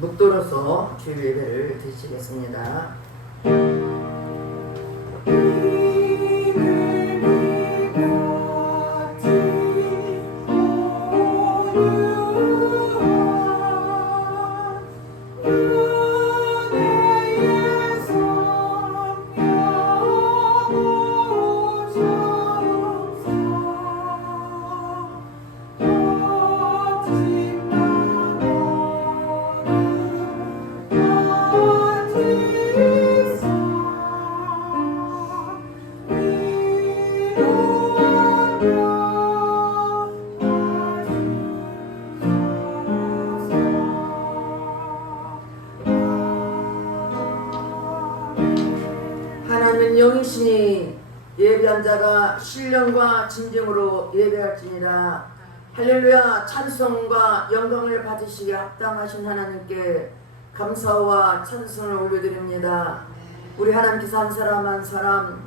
묵도로서 주일 예배를 드리시겠습니다. 하나님 영이시니 예배한 자가 신령과 진정으로 예배할지니라. 할렐루야. 찬송과 영광을 받으시기에 합당하신 하나님께 감사와 찬송을 올려드립니다. 우리 하나님께서 한 사람 한 사람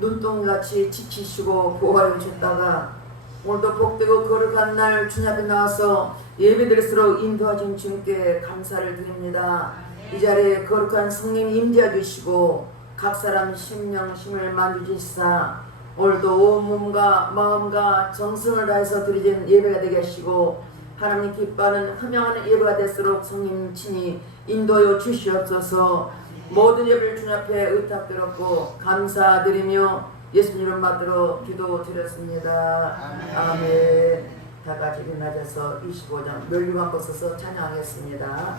눈동같이 지키시고 보호하여 주셨다가 오늘도 복되고 거룩한 날 주님 앞에 나와서 예배드릴수록 인도하신 주님께 감사를 드립니다. 이 자리에 거룩한 성령 임재해 주시고 각 사람 심령 힘을 만주시사 오늘도 온 몸과 마음과 정성을 다해서 드리는 예배가 되게 하시고 하나님 기뻐하는 흠양하는 예배가 될수록 성령 친히 인도하여 주시옵소서. 모든 예배를 주님 앞에 의탁드렸고 감사드리며 예수님 이름 받들어 기도드렸습니다. 아멘. 다 같이 일어나셔서 25장 멸류관 벗어서 찬양하겠습니다.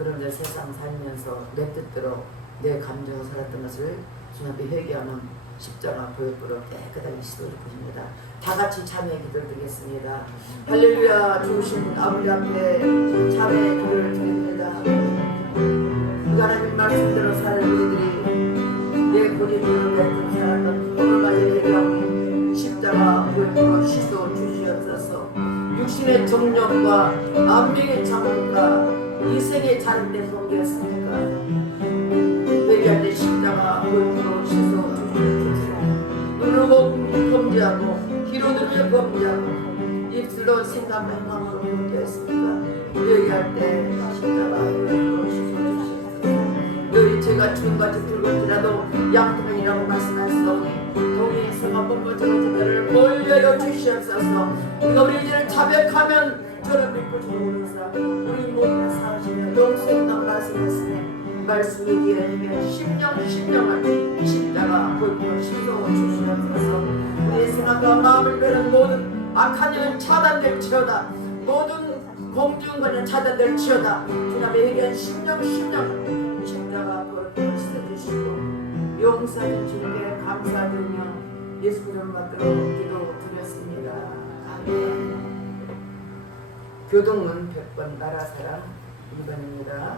그런데 세상 살면서 내 뜻대로 내 감정을 살았던 것을 주님 앞에 회개하는 십자가 보혈부로 깨끗하게 씻어줄 것입니다. 다 같이 참회 기도를 드리겠습니다. 할렐루야. 주신 아버지 앞에 참회 기도를 드립니다. 하나님 말씀대로 사는 우리들이 내 고집으로 내 살았던 오늘까지 회개하고 십자가 보혈부로 씻어 주시옵소서. 육신의 정욕과 안명의 장애가 이생의 자른데 포기했습니까? 회개할 때 십자가 보혈부로 씻어 주시옵소서. 눈으로 범죄하고 귀로 들으며 범죄하고 입술로 생각과 행함으로 범죄했습니까? 회개할 때 십자가 보혈부로 씻어 주시옵소서. 너희 죄가 주님같이 들고지라도 양통이라고 말씀하셨으니 동의성과 본부 저지들을 멀리하여 주시옵소서. 우리가 우리 죄를 자백하면 저를 믿고 저를 사람 우리 모두를 사시며 용서했다고 말씀했으니 말씀이기에 심령을 십자가 보혈부로 씻어 주시옵소서. 우리의 생각과 마음을 베는 모든 악한 일은 차단될지어다. 모든 공중권의 자들들 치어다 주님의 회개한 심령 십자가 앞으로 쓰주시고 용서해 주님께 감사드리며 예수 그름 받들어 기도드렸습니다. 아멘. 교동문 100번 나라사랑 2번입니다.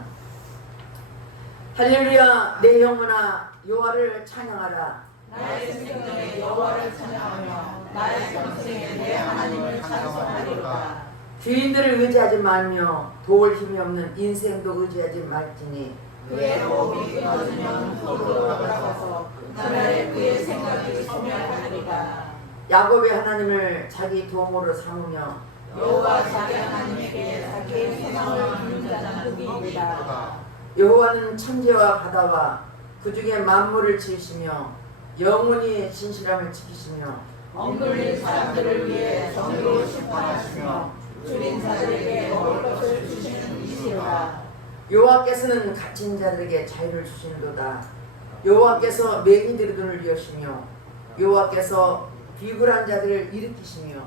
할렐루야 내 영혼아 여호와를 찬양하라. 나의 생명에 여호와를 찬양하며 나의 평생에 내 하나님을 찬송하리로다. 주인들을 의지하지 말며 도울 힘이 없는 인생도 의지하지 말지니 그의 호흡이 끊어지면 흙으로 돌아가서 그날에 그의 생각이 소멸하리로다. 야곱의 하나님을 자기 도움으로 삼으며 여호와 자기 하나님에게 자기의 소망을 두는 자는 흑이니라. 여호와는 천지와 바다와 그 중에 만물을 지으시며 영원히 진실함을 지키시며 엉글린 사람들을 위해 정의로 심판하시며 줄인 자들에게 먹을 것을 주시는 이시로다. 여호와께서는 갇힌 자들에게 자유를 주시는도다. 여호와께서 맹인들의 눈을 여시며 여호와께서 비굴한 자들을 일으키시며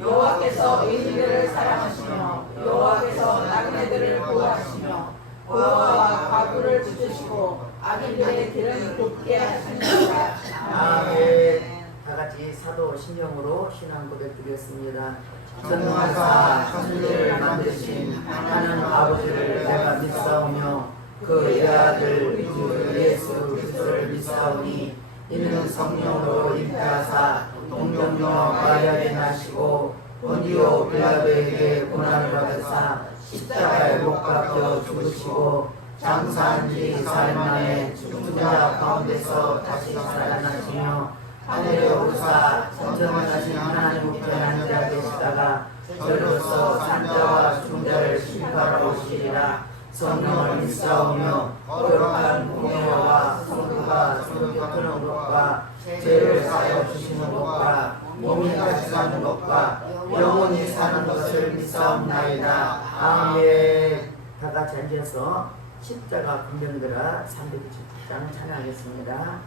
여호와께서 의인들을 사랑하시며 여호와께서 나그네들을 보호하시며 고아와 과부를 지키시고 악인들의 길은 곱게 하시니라. 아멘. 다같이 사도 신령으로 신앙 고백드렸습니다. 전능하사 천지를 만드신 하나님 아버지를 내가 믿사오며 그 외아들 우리 주 예수 그리스도를 믿사오니 이는 성령으로 잉태하사 동정녀 마리아에 나시고 본디오 빌라도에게 고난을 받으사 십자가에 못 박혀 죽으시고 장사한 지 4일 만에 죽은 자 가운데서 다시 살아나시며 하늘에 오르사 전전하신 하나님 우편에 앉아 계시다가 저로서 산자와 죽은 자를 심판하러 오시리라. 성령을 믿사오며 거룩한 공예와 성도가 주를 곁드는 것과 죄를 사하여 주시는 것과 몸이 다시 사는 것과 영원히 사는 것을 믿사옵나이다. 아멘. 다같이 앉아서 십자가 군병들아 390장 찬양하겠습니다.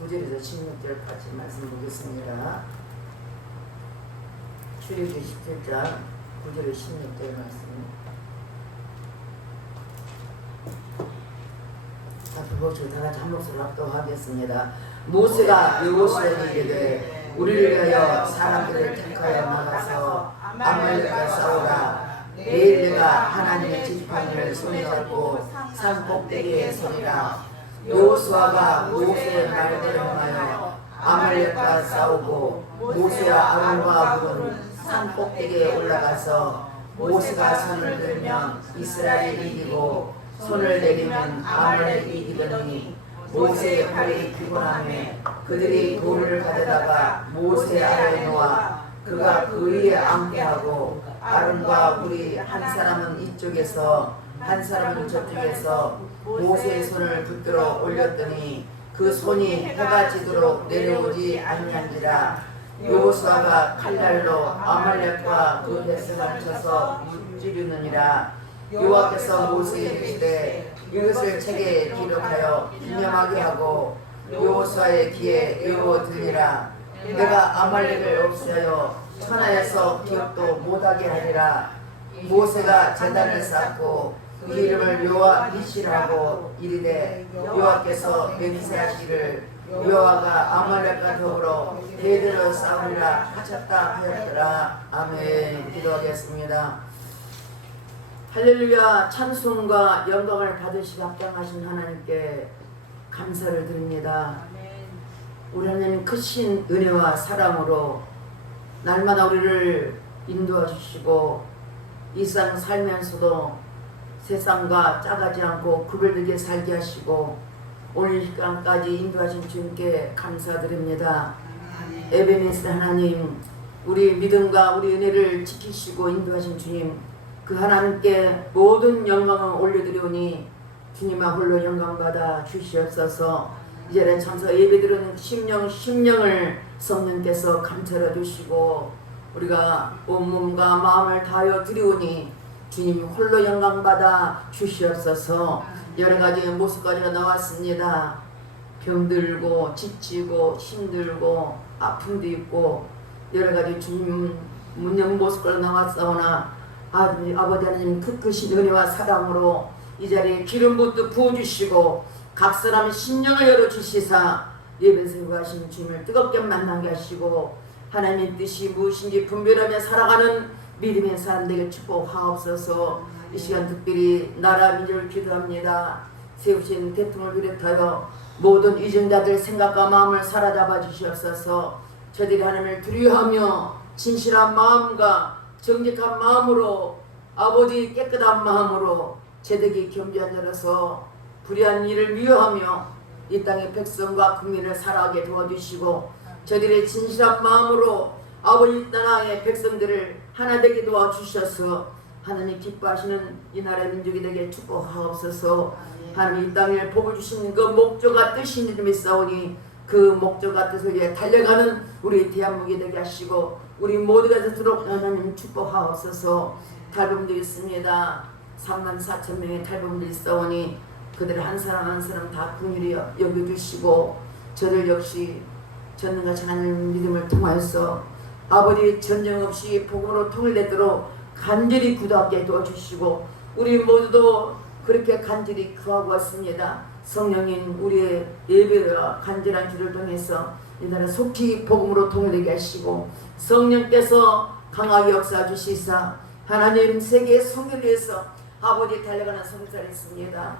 9절에서 16절까지 말씀 보겠습니다. 출애굽기 17장 9절에서 16절 말씀. 그것을 다 같이 한 목소리로 합독하겠습니다. 모세가 여호수아에게 이르되 우리를 위하여 사람들을 택하여 나가서 아말렉과 싸우라. 내일 내가 하나님의 지팡이를 손에 잡고 산 꼭대기에 서리라. 여호수아가 모세의 말대로 행하여 아말렉과 싸우고 모세와 아론과 흑은 산 꼭대기에 올라가서 모세가 손을 들면 이스라엘이 이기고 손을 내리면 아말렉이 이기더니 모세의 팔이 피곤하매 그들이 돌을 가져다가 모세 아래에 놓아 그가 그 위에 앉게 하고 아론과 우리 한 사람은 이쪽에서 한 사람은 저쪽에서 모세의 손을 붙들어 올렸더니 그 손이 해가 지도록 내려오지 아니한지라. 여호수아가 칼날로 아말렉과 그 백성을 쳐서 무찌르느니라. 여호와께서 모세에게 이르시되 이것을 책에 기록하여 기념하게 하고 여호수아의 귀에 외워 들리라. 내가 아말렉을 없애어 천하에서 기억도 못하게 하리라. 모세가 제단을 쌓고 그 이름을 여호와 니시라고 이르되 여호와께서 맹세하시기를 여호와가 아말렉과 더불어 대대로 싸우리라 하셨다 하였더라. 아멘. 기도하겠습니다. 할렐루야. 찬송과 영광을 받으시고 합당하신 하나님께 감사를 드립니다. 우리 하나님 크신 은혜와 사랑으로 날마다 우리를 인도하 주시고 이 세상 살면서도 세상과 짜가지 않고 구별되게 살게 하시고 오늘 이 시간까지 인도하신 주님께 감사드립니다. 에베네스 하나님, 우리 믿음과 우리 은혜를 지키시고 인도하신 주님, 그 하나님께 모든 영광을 올려드리오니 주님아 홀로 영광받아 주시옵소서. 이제는 참서 예배드리는 심령을 성령께서 감찰해 주시고 우리가 온몸과 마음을 다하여 드리오니 주님 홀로 영광받아 주시옵소서. 여러가지 모습까지가 나왔습니다. 병들고 지치고 힘들고 아픔도 있고 여러가지 주님 묻는 모습으로 나왔사오나 아버지 하나님 그 크신 은혜와 사랑으로 이 자리에 기름부터 부어주시고 각 사람의 심령을 열어주시사 예배를 하신 주님을 뜨겁게 만나게 하시고 하나님의 뜻이 무엇인지 분별하며 살아가는 믿음의 사람 되게 축복하옵소서. 이 시간 특별히 나라 민족을 기도합니다. 세우신 대통령을 비롯하여 모든 유전자들 생각과 마음을 사로잡아 주시옵소서. 저들이 하나님을 두려워하며 진실한 마음과 정직한 마음으로 아버지 깨끗한 마음으로 제득이 겸비한 자로서 불의한 일을 미워하며 이 땅의 백성과 국민을 살아가게 도와주시고 저들의 진실한 마음으로 아버지 땅의 백성들을 하나 되게 도와주셔서 하나님 기뻐하시는 이 나라의 민족이 되게 축복하옵소서. 하나님 이 땅에 복을 주시는 그 목적과 뜻이 있는 줄 믿사오니 그 목적과 뜻을 위해 달려가는 우리 대한민국이 되게 하시고 우리 모두가 되도록 하나님 축복하옵소서. 탈북민들이 있습니다. 34,000명의 탈북민들이 있사오니 그들 한 사람 한 사람 다 긍휼히 여겨주시고 저들 역시 전능과 하나님 믿음을 통하여서 아버지 전쟁 없이 복음으로 통일되도록 간절히 구도하게 도와주시고 우리 모두도 그렇게 간절히 구하고 왔습니다. 성령님 우리의 예배와 간절한 기도를 통해서 이 나라 속히 복음으로 통일되게 하시고 성령께서 강하게 역사해 주시사 하나님 세계의 성결을 위해서 아버지 달려가는 성사를 있습니다.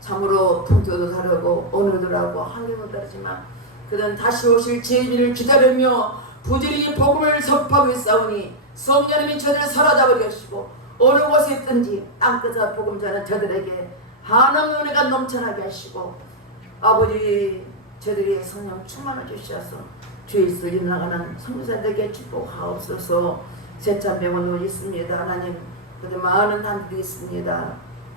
참으로 풍토도 다르고 언어도 다르고 환경도 다르지만 그들은 다시 오실 제일을 기다리며 부지런히 복음을 선포하고 있사오니 성령님이 저들을 사로잡아 주시고 어느 곳에 있든지 땅끝에 복음 전하는 저들에게 하나님의 은혜가 넘쳐나게 하시고 아버지 저들이 성령 충만을 주셔서 주의 있을 일나가는 성도자들에게 축복하옵소서. 세찬병원도 있습니다. 하나님 그들 많은 단들이 있습니다.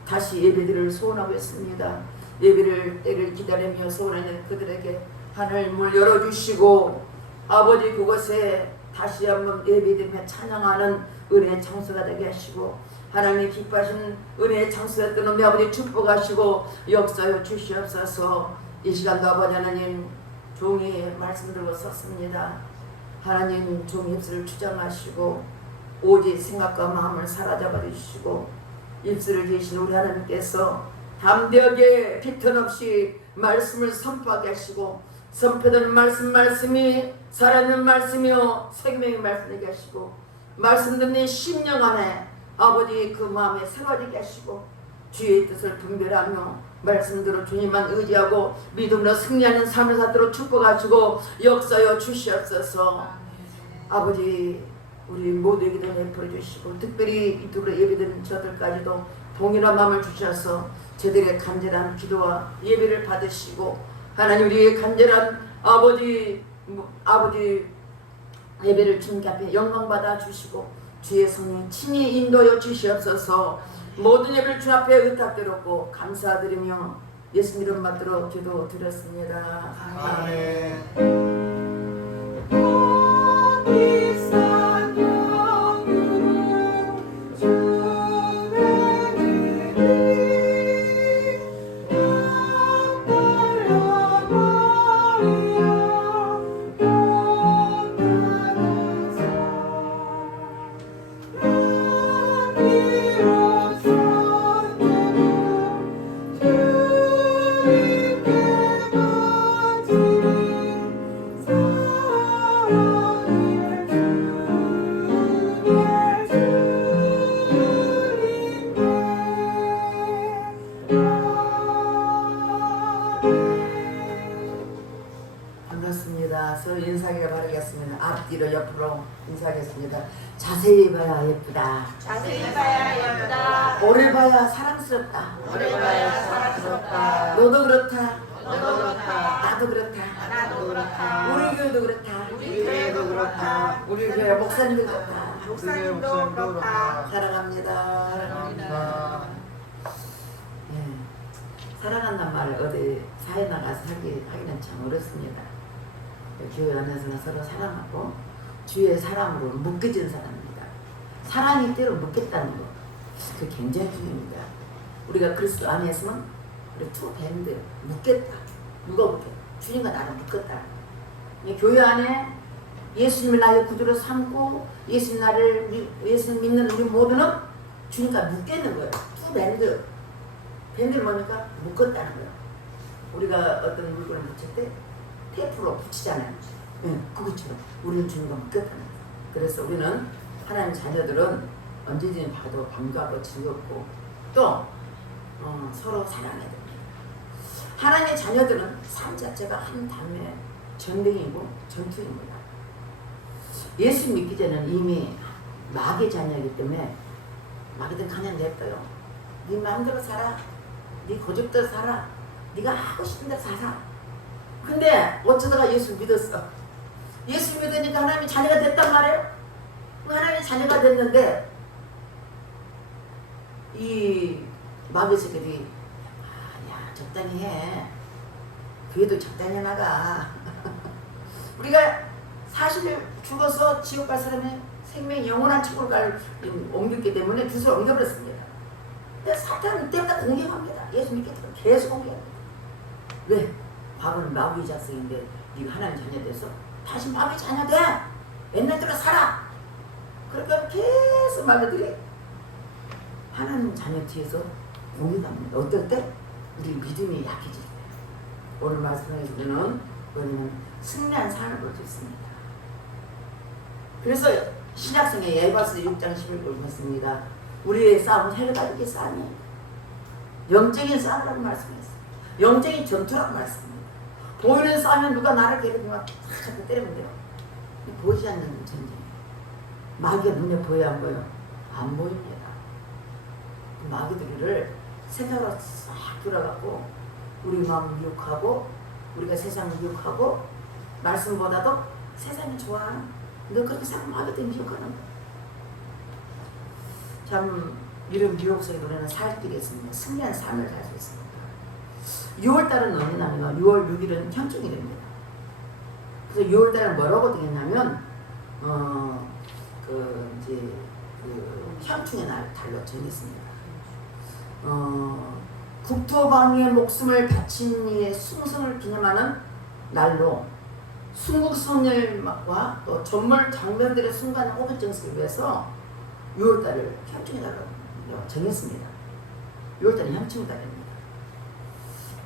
다시 예배들을 소원하고 있습니다. 예배를 때를 기다리며 소원하는 그들에게 하늘 문 열어주시고 아버지 그곳에 다시 한번 예배드리며 찬양하는 은혜의 장소가 되게 하시고 하나님 기뻐하시는 은혜의 장소가 되는 우리 아버지 축복하시고 역사여 주시옵소서. 이 시간도 아버지 하나님 종이 말씀 들고 썼습니다. 하나님 종이 입술을 주장하시고 오직 생각과 마음을 사로잡아 주시고 입술을 주신 우리 하나님께서 담대하게 비턴 없이 말씀을 선포하게 하시고 선포되는 말씀이 살아있는 말씀이요 생명의 말씀이게 하시고 말씀 듣는 심령 안에 아버지 그 마음에 새로워지게 하시고 주의 뜻을 분별하며 말씀대로 주님만 의지하고 믿음으로 승리하는 삶을 살도록 축복하시고 역사여 주시옵소서. 아버지 우리 모두에게도 베풀어 주시고 특별히 이쪽으로 예배드리는 저들까지도 동일한 마음을 주셔서 저들의 간절한 기도와 예배를 받으시고 하나님 우리의 간절한 아버지 예배를 주님께 앞에 영광받아 주시고 주의 성령 친히 인도여 주시옵소서. 모든 예배를 주 앞에 의탁드렸고 감사드리며 예수님 이름 받들어 기도 드렸습니다. 아멘. 반갑습니다. 서로 인사하기를 바라겠습니다. 앞뒤로 옆으로 인사하겠습니다. 자세히 봐야 예쁘다. 자세히 봐야 예쁘다. 오래 봐야 사랑스럽다. 오래 봐야 사랑스럽다. 너도 그렇다. 너도 그렇다. 나도 그렇다. 나도 그렇다. 우리 교회도 그렇다. 우리 교회도 그렇다. 우리 교회 목사님도 그렇다. 목사님도 그렇다. 사랑합니다. 사랑합니다. 예, 사랑한다는 말을 어디 사회 나가서 하기는 참 어렵습니다. 교회 안에서는 서로 사랑하고 주의 사랑으로 묶여진 사람입니다. 사랑이 때로 묶였다는 것, 그 굉장히 중요합니다. 우리가 그리스도 안에 있으면 우리 투 밴드 묶였다. 누가 묶였다? 주님과 나를 묶었다. 교회 안에 예수님을 나의 구주로 삼고 예수님 믿는 우리 모두는 주님과 묶여있는 거예요. 투 밴드. 밴드를 뭐니까 묶었다는 거예요. 우리가 어떤 물건을 붙일 때 테이프로 붙이잖아요. 그것처럼 우리는 주님과 묶였다는 거예요. 그래서 우리는 하나님 자녀들은 언제든지 봐도 반가워 즐겁고 또 서로 사랑해야 됩니다. 하나님의 자녀들은 삶 자체가 한 단면의 전쟁이고 전투입니다. 예수 믿기 전에는 이미 마귀의 자녀이기 때문에 마귀들은 그냥 냅둬요. 네 마음대로 살아. 네 고집대로 살아. 네가 하고 싶은 대로 살아. 근데 어쩌다가 예수 믿었어. 예수 믿으니까 하나님이 자녀가 됐단 말이에요. 하나님이 자녀가 됐는데 이 마귀 새끼들이 야 적당히 해. 교회도 적당히 나가. 우리가 사실 죽어서 지옥 갈 사람이 생명이 영원한 천국을 옮겼기 때문에 붓을 옮겨버렸습니다. 근데 사탄은 때마다 공격합니다. 예수 믿기 때문에 계속 공격합니다. 왜? 과거는 마귀 자식인데 네가 하나님 자녀 돼서 다시 마귀 자녀 돼. 옛날대로 살아. 그러니까 계속 마귀들이 하나님 자녀 뒤에서 공격합니다. 어떨 때? 우리 믿음이 약해질 때. 오늘 말씀에서 우리는 승리한 삶을 볼 수 있습니다. 그래서 신약성의 에베소서 6장 11절 보겠습니다. 우리의 싸움은 혈과 육의 싸움이에요. 영적인 싸움이라고 말씀했어요. 영적인 전투라고 말씀입니다. 보이는 싸움은 누가 나를 괴롭히면 자꾸 때리면 돼요. 보이지 않는 전쟁이에요. 마귀가 눈에 보여 안 보여? 안 보입니다. 마귀들을 생각으로 싹 들어가고 우리 마음을 미혹하고 우리가 세상을 미혹하고 말씀보다도 세상이 좋아. 너 그렇게 생각하게 되면 미혹하는 거야. 참 이런 미혹성이 우리는 살 길이 있습니다. 승리한 삶을 살 수 있습니다. 6월달은 언제 나면 6월 6일은 현충이 됩니다. 그래서 6월달은 뭐라고 되겠냐면 현충의 달로 정했습니다. 국토방위의 목숨을 바친 이의 충성을 기념하는 날로 순국 선열과 또 전물 장면들의 순간 호흡 증식을 위해서 6월달을 현충의 달로 정했습니다. 6월달이 현충의 달입니다.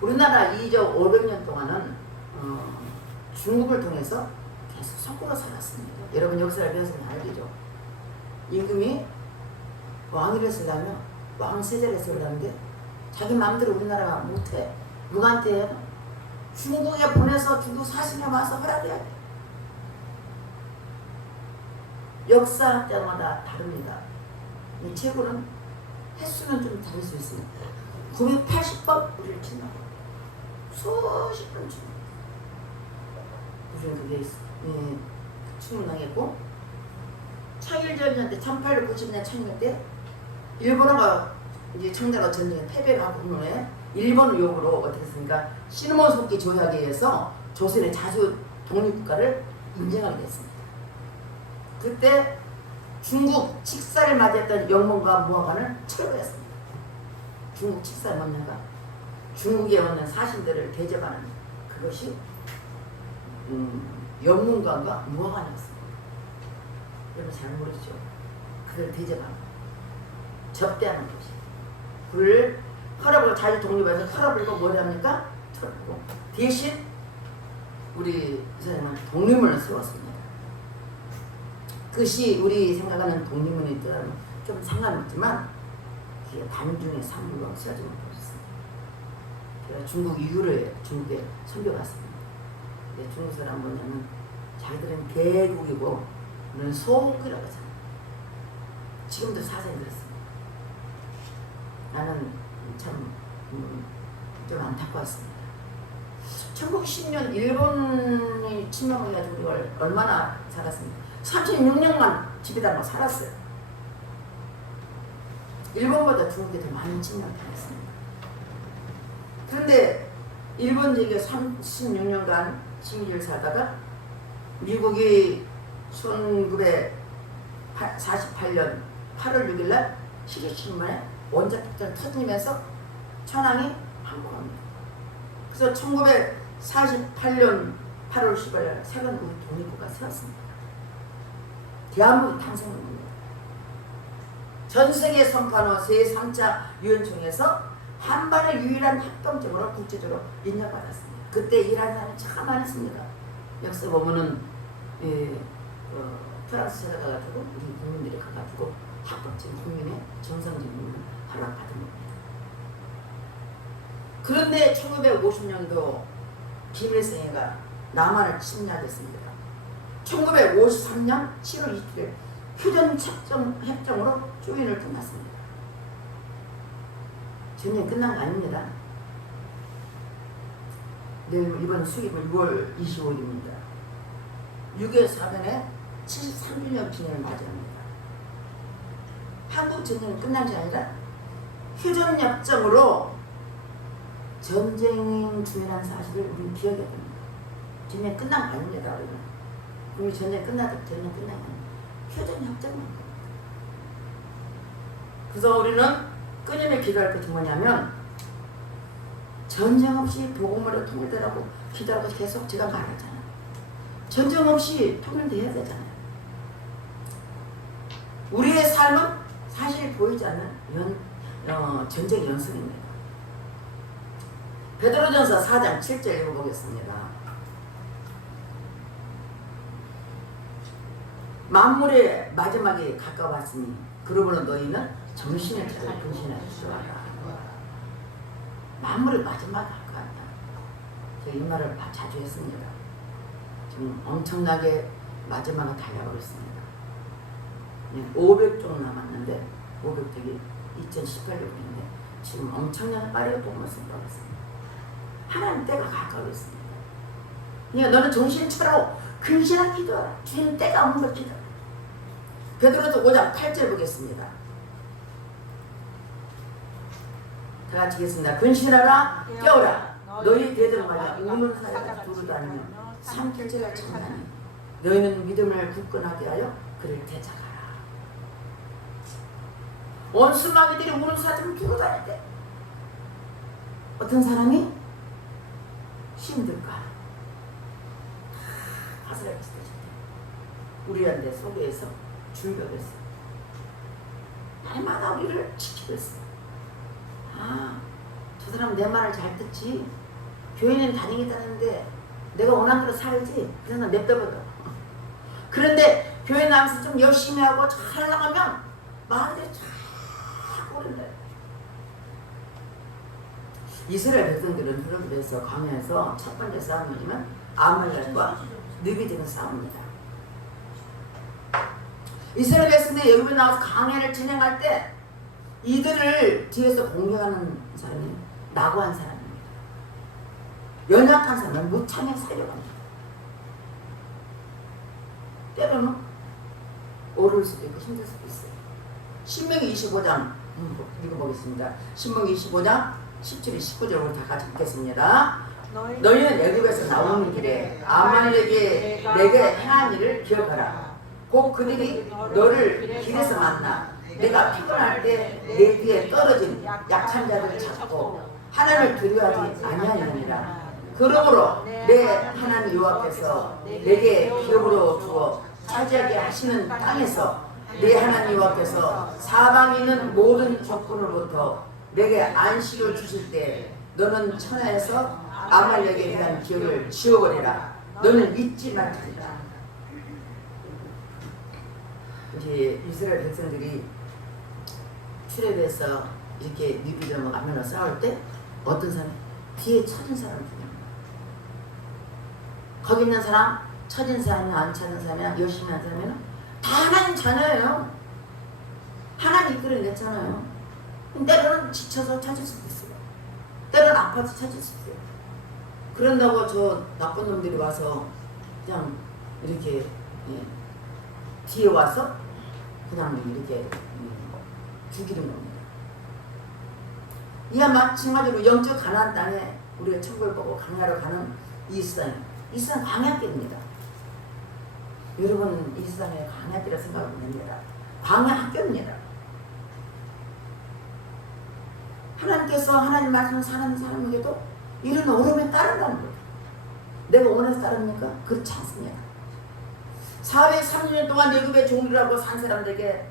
우리나라 이적 500년 동안은 중국을 통해서 계속 섞어 살았습니다. 여러분 역사를 배웠으면 알겠죠. 임금이 왕위를 쓰려면 왕 세자를 쓰려는데 자기 마음대로 우리나라가 못해. 누구한테 해요? 중국에 보내서 중국 사신에 와서 허락해야 돼. 역사 때마다 다릅니다. 이 최고는 횟수는 좀 다를 수 있습니다. 980번 우리를 지나고 수십 번 지나고 우리는 그게 충분하겠고 청일전쟁 때 1890년 청일 때 일본어가 이제 청나라 전쟁에 패배를 하고 후에 일본 요구로 어떻게 했습니까? 시노모토키 조약에 의해서 조선의 자주 독립국가를 인정하게 됐습니다. 그때 중국 칙사를 맞이했던 영문과 무화관을 철거했습니다. 중국 칙사를 맞는가? 중국에 오는 사신들을 대접하는 그것이 영문관과 무화관이었습니다. 여러분 잘 모르시죠? 그들 대접하는 접대하는 것이 그를 허락을 자주 독립해서 허락을 이고 뭘 합니까? 철고 대신 우리 선생님은 독립문을 세웠습니다. 그것이 우리 생각하는 독립문이든 좀 상관없지만 그게 반중의 상부가 쓰여진 것이었습니다. 제가 중국 이후로 중국에 선교 갔습니다. 중국 사람 뭐냐면 자기들은 개국이고 우리는 소국이라고 하잖아요. 지금도 사정이 그렇습니다. 나는 참 좀 안타까웠습니다. 1910년 일본이 침략해가지고 이걸 얼마나 살았습니까? 36년간 집에다 뭐 살았어요. 일본보다 중국이 더 많이 침략당했습니다. 그런데 일본에게 36년간 식민지를 살다가 미국이 1948년 8월 6일날 시리신문에 원자 폭탄을 터뜨리면서 천황이 항복합니다. 그래서 1948년 8월 10일 새로운 우리 독립국가 세웠습니다. 대한민국이 탄생한 겁니다. 전 세계 선포한 후 제3차 유엔총회에서 한반을 유일한 합동적으로 국제적으로 인정받았습니다. 그때 일하는 사람이 참 많았습니다. 역사 보면은 프랑스 찾아가가지고 우리 국민들이 가가지고 합법적인 국민의 정상적인 허락받은 겁니다. 그런데 1950년도 김일성이가 남한을 침략했습니다. 1953년 7월 27일 휴전협정으로 조인을 끝났습니다. 전쟁 끝난 거 아닙니다. 내일 이번 수입은 6월 25일입니다. 6.25 사변의 73주년 기념을 맞이합니다. 한국 전쟁이 끝난 게 아니라 휴전협정으로 전쟁 중이라는 사실을 우리는 기억해야 됩니다. 전쟁 끝난 거 아닙니다. 우리는. 우리 전쟁 끝나도 전쟁 끝난 거 아닙니다. 휴전협정만 겁니다. 그래서 우리는 끊임을 기도할 것이 뭐냐면 전쟁 없이 복음으로 통일되라고 기도하고 계속 제가 말하잖아요. 전쟁 없이 통일돼야 되잖아요. 우리의 삶은 사실 보이지 않는 전쟁 연습입니다. 베드로전서 4장 7절 읽어보겠습니다. 만물의 마지막이 가까웠으니 그러므로 너희는 정신을 차려 근신하여 주시라. 만물의 마지막이 가까웠다. 제가 이 말을 자주 했습니다. 지금 엄청나게 마지막을 달려가고 있습니다. 500종 남았는데 500종이 2018년인데 지금 엄청나게 빠르게 복음을 선포하고 있습니다. 하나님 때가 가까워 있습니다. 그러니까 너는 정신 차려 근신한 기도하라. 주님 때가 없는 걸 기도하라. 베드로서 5장 8절 보겠습니다. 다 같이 읽겠습니다. 근신하라 깨어라. 너희 대들마다 우는 사이가 두루도 아니며 삼킬제가 청하니 너희는 믿음을 굳건하게 하여 그를 대적하라. 원수마귀들이 우는 사람을 두고 다닐 때 어떤 사람이 힘들까? 화살을 쳤어요. 우리한테 소개해서 줄격했어. 날마다 우리를 지키고 있어. 아, 저 사람 내 말을 잘 듣지. 교회는 다니겠다는데 내가 원하는 대로 살지. 그래서 냅둬버려. 그런데 교회 나가서 좀 열심히 하고 잘 나가면 마음대로 쫙 오른다. 이스라엘 백성들은 흐르기에서 광야에서 첫 번째 싸움이지만 아말렉과 느비드는 싸웁니다. 이스라엘 백성들이 애굽에 나와서 광야를 진행할 때 이들을 뒤에서 공격하는 사람이 낙오한 사람입니다. 연약한 사람은 무참에 살려갑니다. 때로는 오를 수도 있고 힘들 수도 있어요. 신명기 25장 읽어보겠습니다. 신명기 25장 17, 19절을 다 같이 읽겠습니다. 너희는 애굽에서 나오는 길에 아말렉이 내게 행한 일을 기억하라. 곧 그들이 너를 길에서 만나 내가 피곤할 때 내 뒤에 떨어진 약한 자들을 찾고 하나님을 두려워하지 아니하느니라. 그러므로 내 하나님 여호와께서 내게 기업으로 주어 차지하게 하시는 땅에서 내 하나님 여호와께서 사방에 있는 모든 적군으로부터 내게 안식을 주실 때 너는 천하에서 아말렉에 대한 기억을 지워버리라. 너는 믿지 말지니라. 이제 이스라엘 백성들이 출애굽해서 이렇게 니비를 가면서 싸울 때 어떤 사람이 뒤에 처진 사람을 죽입니다. 거기 있는 사람, 처진 사람이나 안 처진 사람이나 열심히 한 사람이나 다 하나님 자녀예요. 하나님 이끌어냈잖아요. 때로는 지쳐서 찾을 수도 있어요. 때로는 아파서 찾을 수도 있어요. 그런다고 저 나쁜 놈들이 와서 그냥 이렇게 뒤에 와서 그냥 이렇게 죽이는 겁니다. 이와 마찬가지로 영적 가나안 땅에 우리가 천국을 보고 광야로 가는 이 세상 광야길입니다. 여러분 이 세상에 광야길이라 생각하면 됩니다. 광야 학교입니다. 하나님께서 하나님 말씀을 사는 사람에게도 이런 어려움에 따른다는 거예요. 내가 원해서 따릅니까? 그렇지 않습니다. 430년 동안 애굽의 종류라고 산 사람들에게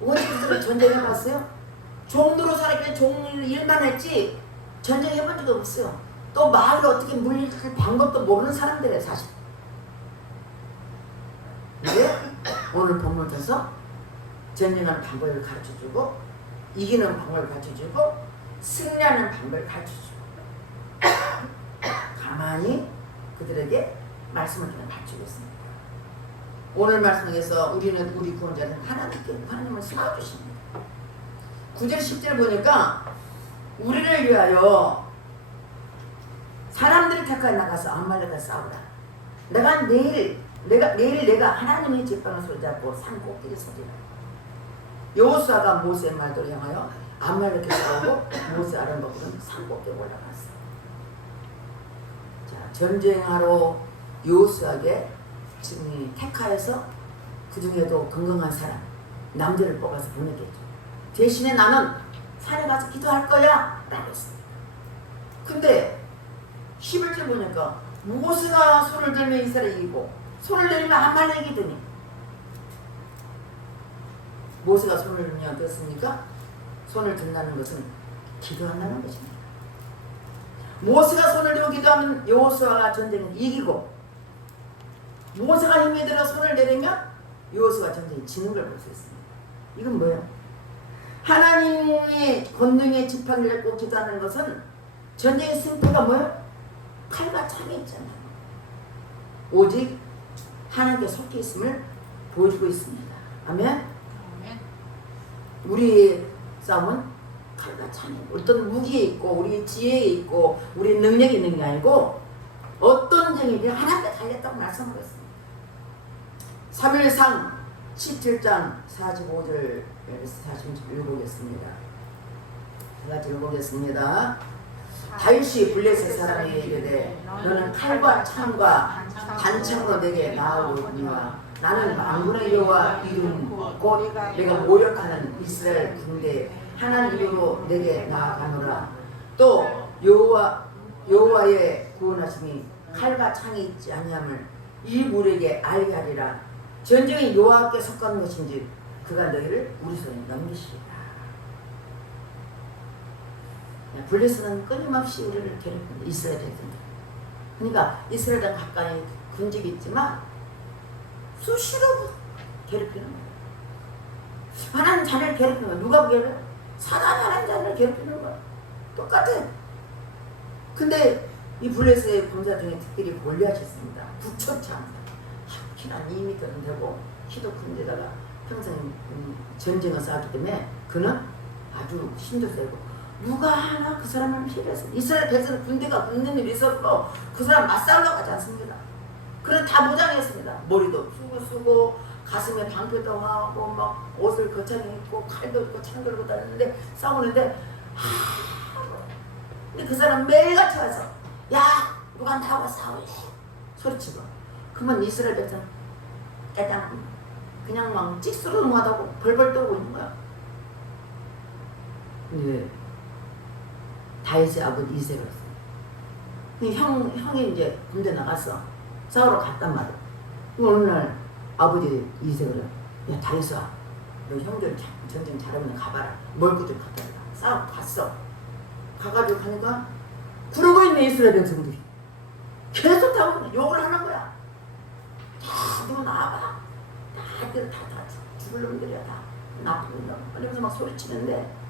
원수들을 전쟁해봤어요? 종로로 살았길래 종 일만 했지 전쟁해본 적도 없어요. 또 마을을 어떻게 물릴 방법도 모르는 사람들이에요 사실. 근데 오늘 본문을 통해서 전쟁하는 방법을 가르쳐주고 이기는 방법을 가르쳐주고 승리하는 방법을 가르쳐주고 가만히 그들에게 말씀을 가르치고 있습니다. 오늘 말씀에서 우리는 우리 구원자는 하나님을 세워주십니다. 9절 10절 보니까 우리를 위하여 사람들이 가까이 나가서 아말렉과 싸우라. 내일 내가 하나님의 제빵을 손잡고 산 꼭대기에 서리라. 여호수아가 모세의 말대로 향하여 아말렉과 싸우고 모세 아론과 산 꼭대기에 올라갔어. 자, 전쟁하러 여호수아에게 지금 택하여서 그 중에도 건강한 사람 남자를 뽑아서 보냈겠죠. 대신에 나는 산에 가서 기도할 거야 라고 했습니다. 근데 11절 보니까 모세가 손을 들면 이스라엘이 이기고 손을 내리면 아말렉이더니 모세가 손을 들면 어떻습니까? 손을 든다는 것은 기도한다는 것입니다. 모세가 손을 들고 기도하면 여호수아가 전쟁을 이기고 모세가 힘이 들어 손을 내리면 여호수아가 전쟁이 지는 걸 볼 수 있습니다. 이건 뭐예요? 하나님의 권능의 지팡이를 꼭 기도하는 것은 전쟁의 승패가 뭐예요? 칼과 창이 있잖아요. 오직 하나님께 속해 있음을 보여주고 있습니다. 아멘? 우리의 싸움은 칼과 창이 어떤 무기에 있고 우리 지혜에 있고 우리 능력이 있는 게 아니고 어떤 전쟁이든 하나님께 달렸다고 말씀하고 있습니다. 3일상 17장 45절 46절 읽어보겠습니다. 같이 읽어보겠습니다. 다윗이 블레셋 사람에게 이르되 너는 칼과 창과 단창으로 내게 나아오거니와 나는 만군의 여호와 이름 곧 내가 모욕하는 이스라엘 군대 하나님 이름으로 내게 나아가노라. 또 여호와의 구원하심이 칼과 창이 있지 아니함을 이 무리에게 알게 하리라. 전쟁이 여호와께 속한 것인지 그가 너희를 우리 손에 넘기시리라. 블레셋은 끊임없이 우리를 괴롭힌다. 이스라엘에서. 그러니까 이스라엘은 가까이 군집이 있지만 수시로 괴롭히는 거예요. 하나님 자녀를 괴롭히는 거예요. 누가 괴롭혀요? 사단이 하나님 자녀를 괴롭히는 거예요. 똑같아. 근데 이 블레셋의 군사 중에 특별히 골리앗이 있습니다. 부처참 키는 2m는 되고 키도 큰데다가 평생 전쟁을 쌓았기 때문에 그는 아주 힘도 세고 누가 하나 그 사람을 피해서 이스라엘 백성 군대가 붙는 일이 있었고 그 사람 맞싸우려고 하지 않습니다. 그는 다 무장했습니다. 머리도 쓰고 가슴에 방패도 하고 막 옷을 거창히 입고 칼도 있고 창 들고 다녔는데 싸우는데 근데 그 사람 매일같이 와서 야 누가 나와 싸울래 소리치고 그러면 이스라엘 백성 깨장 그냥 막 찍소리 못하고 벌벌 떨고 있는 거야. 근데 다윗의 아버지 이새가 있어요. 형이 이제 군대 나갔어. 싸우러 갔단 말이야. 어느 날 아버지 이새가 야 다윗아 너 형들 전쟁 잘하면 가봐라. 멀구들 갔다 싸우고 갔어. 가가지고 가니까 그러고 있는 이스라엘 백성들이 계속 다 욕을 하는 거야. 너 나와봐. 다 죽을 놈들이야 다. 나쁜 놈. 이러면서 막 소리치는데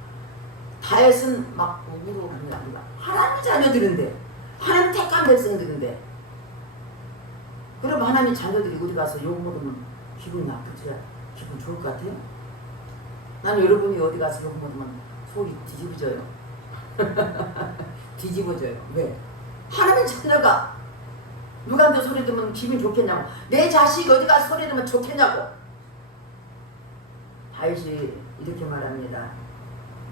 다윗은 막 울고 그런 게 아니라 하나님 자녀들인데 하나님 택한 백성들인데 그럼 하나님 자녀들이 우리 가서 욕 먹으면 기분이 나쁘지? 기분 좋을 것 같아요? 나는 여러분이 어디 가서 욕 먹으면 속이 뒤집어져요. 뒤집어져요. 왜? 하나님 자녀가 누구한테 소리 들으면 기분 좋겠냐고. 내 자식이 어디 가서 소리 들으면 좋겠냐고. 다윗이 이렇게 말합니다.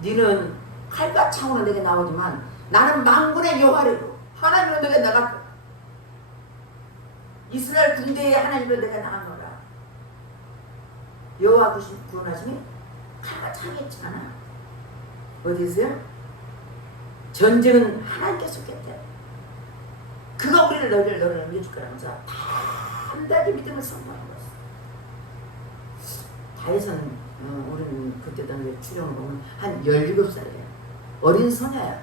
너는 칼과 창으로 내게 나오지만 나는 만군의 여호와로 하나님으로 내게 나갔다. 이스라엘 군대에 하나님으로 내가 나간 거라. 여호와 구원하심이 칼과 창이 있지 않아. 어디 있어요? 전쟁은 하나님께서 겠대. 그가 우리를 너를 넘겨줄 거라면서 단단히 믿음을 선포하는 거였어. 다윗은 우리는 그때 당시에 출영을 보면 한 17살이에요. 어린 소녀야.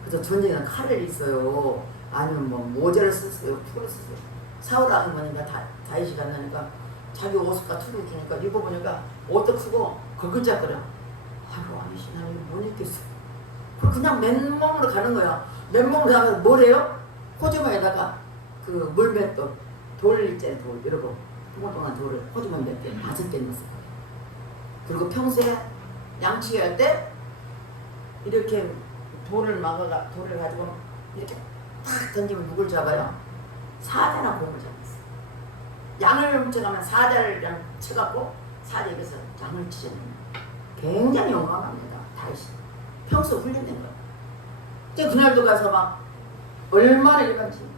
그래서 전쟁에는 칼을 있어요. 아니면 뭐 모자를 썼어요. 투를 썼어요. 사울 왕이 보니까 다윗이 간다니까 자기 옷과 투를 주니까 입어보니까 옷도 크고 걸글짝거려. 아이고 아니시 나는 이거 못 입겠어. 그냥 맨몸으로 가는 거야. 맨몸으로 가서 뭘 해요? 호주머니에다가 그 물맷돌 돌 있잖아요. 돌 이러고 동글동글한 돌을 호주머니 몇 개, 5개 넣었어요. 그리고 평소에 양치할 때 이렇게 돌을 가지고 이렇게 탁 던지면 누굴 잡아요? 사자나 곰을 잡았어요. 양을 훔쳐가면 사자를 그냥 쳐갖고 사자 입에서 양을 치잖아요. 굉장히 용감합니다. 다윗이 평소 훈련된 거예요. 근데 그날도 가서 막 얼마나 일반지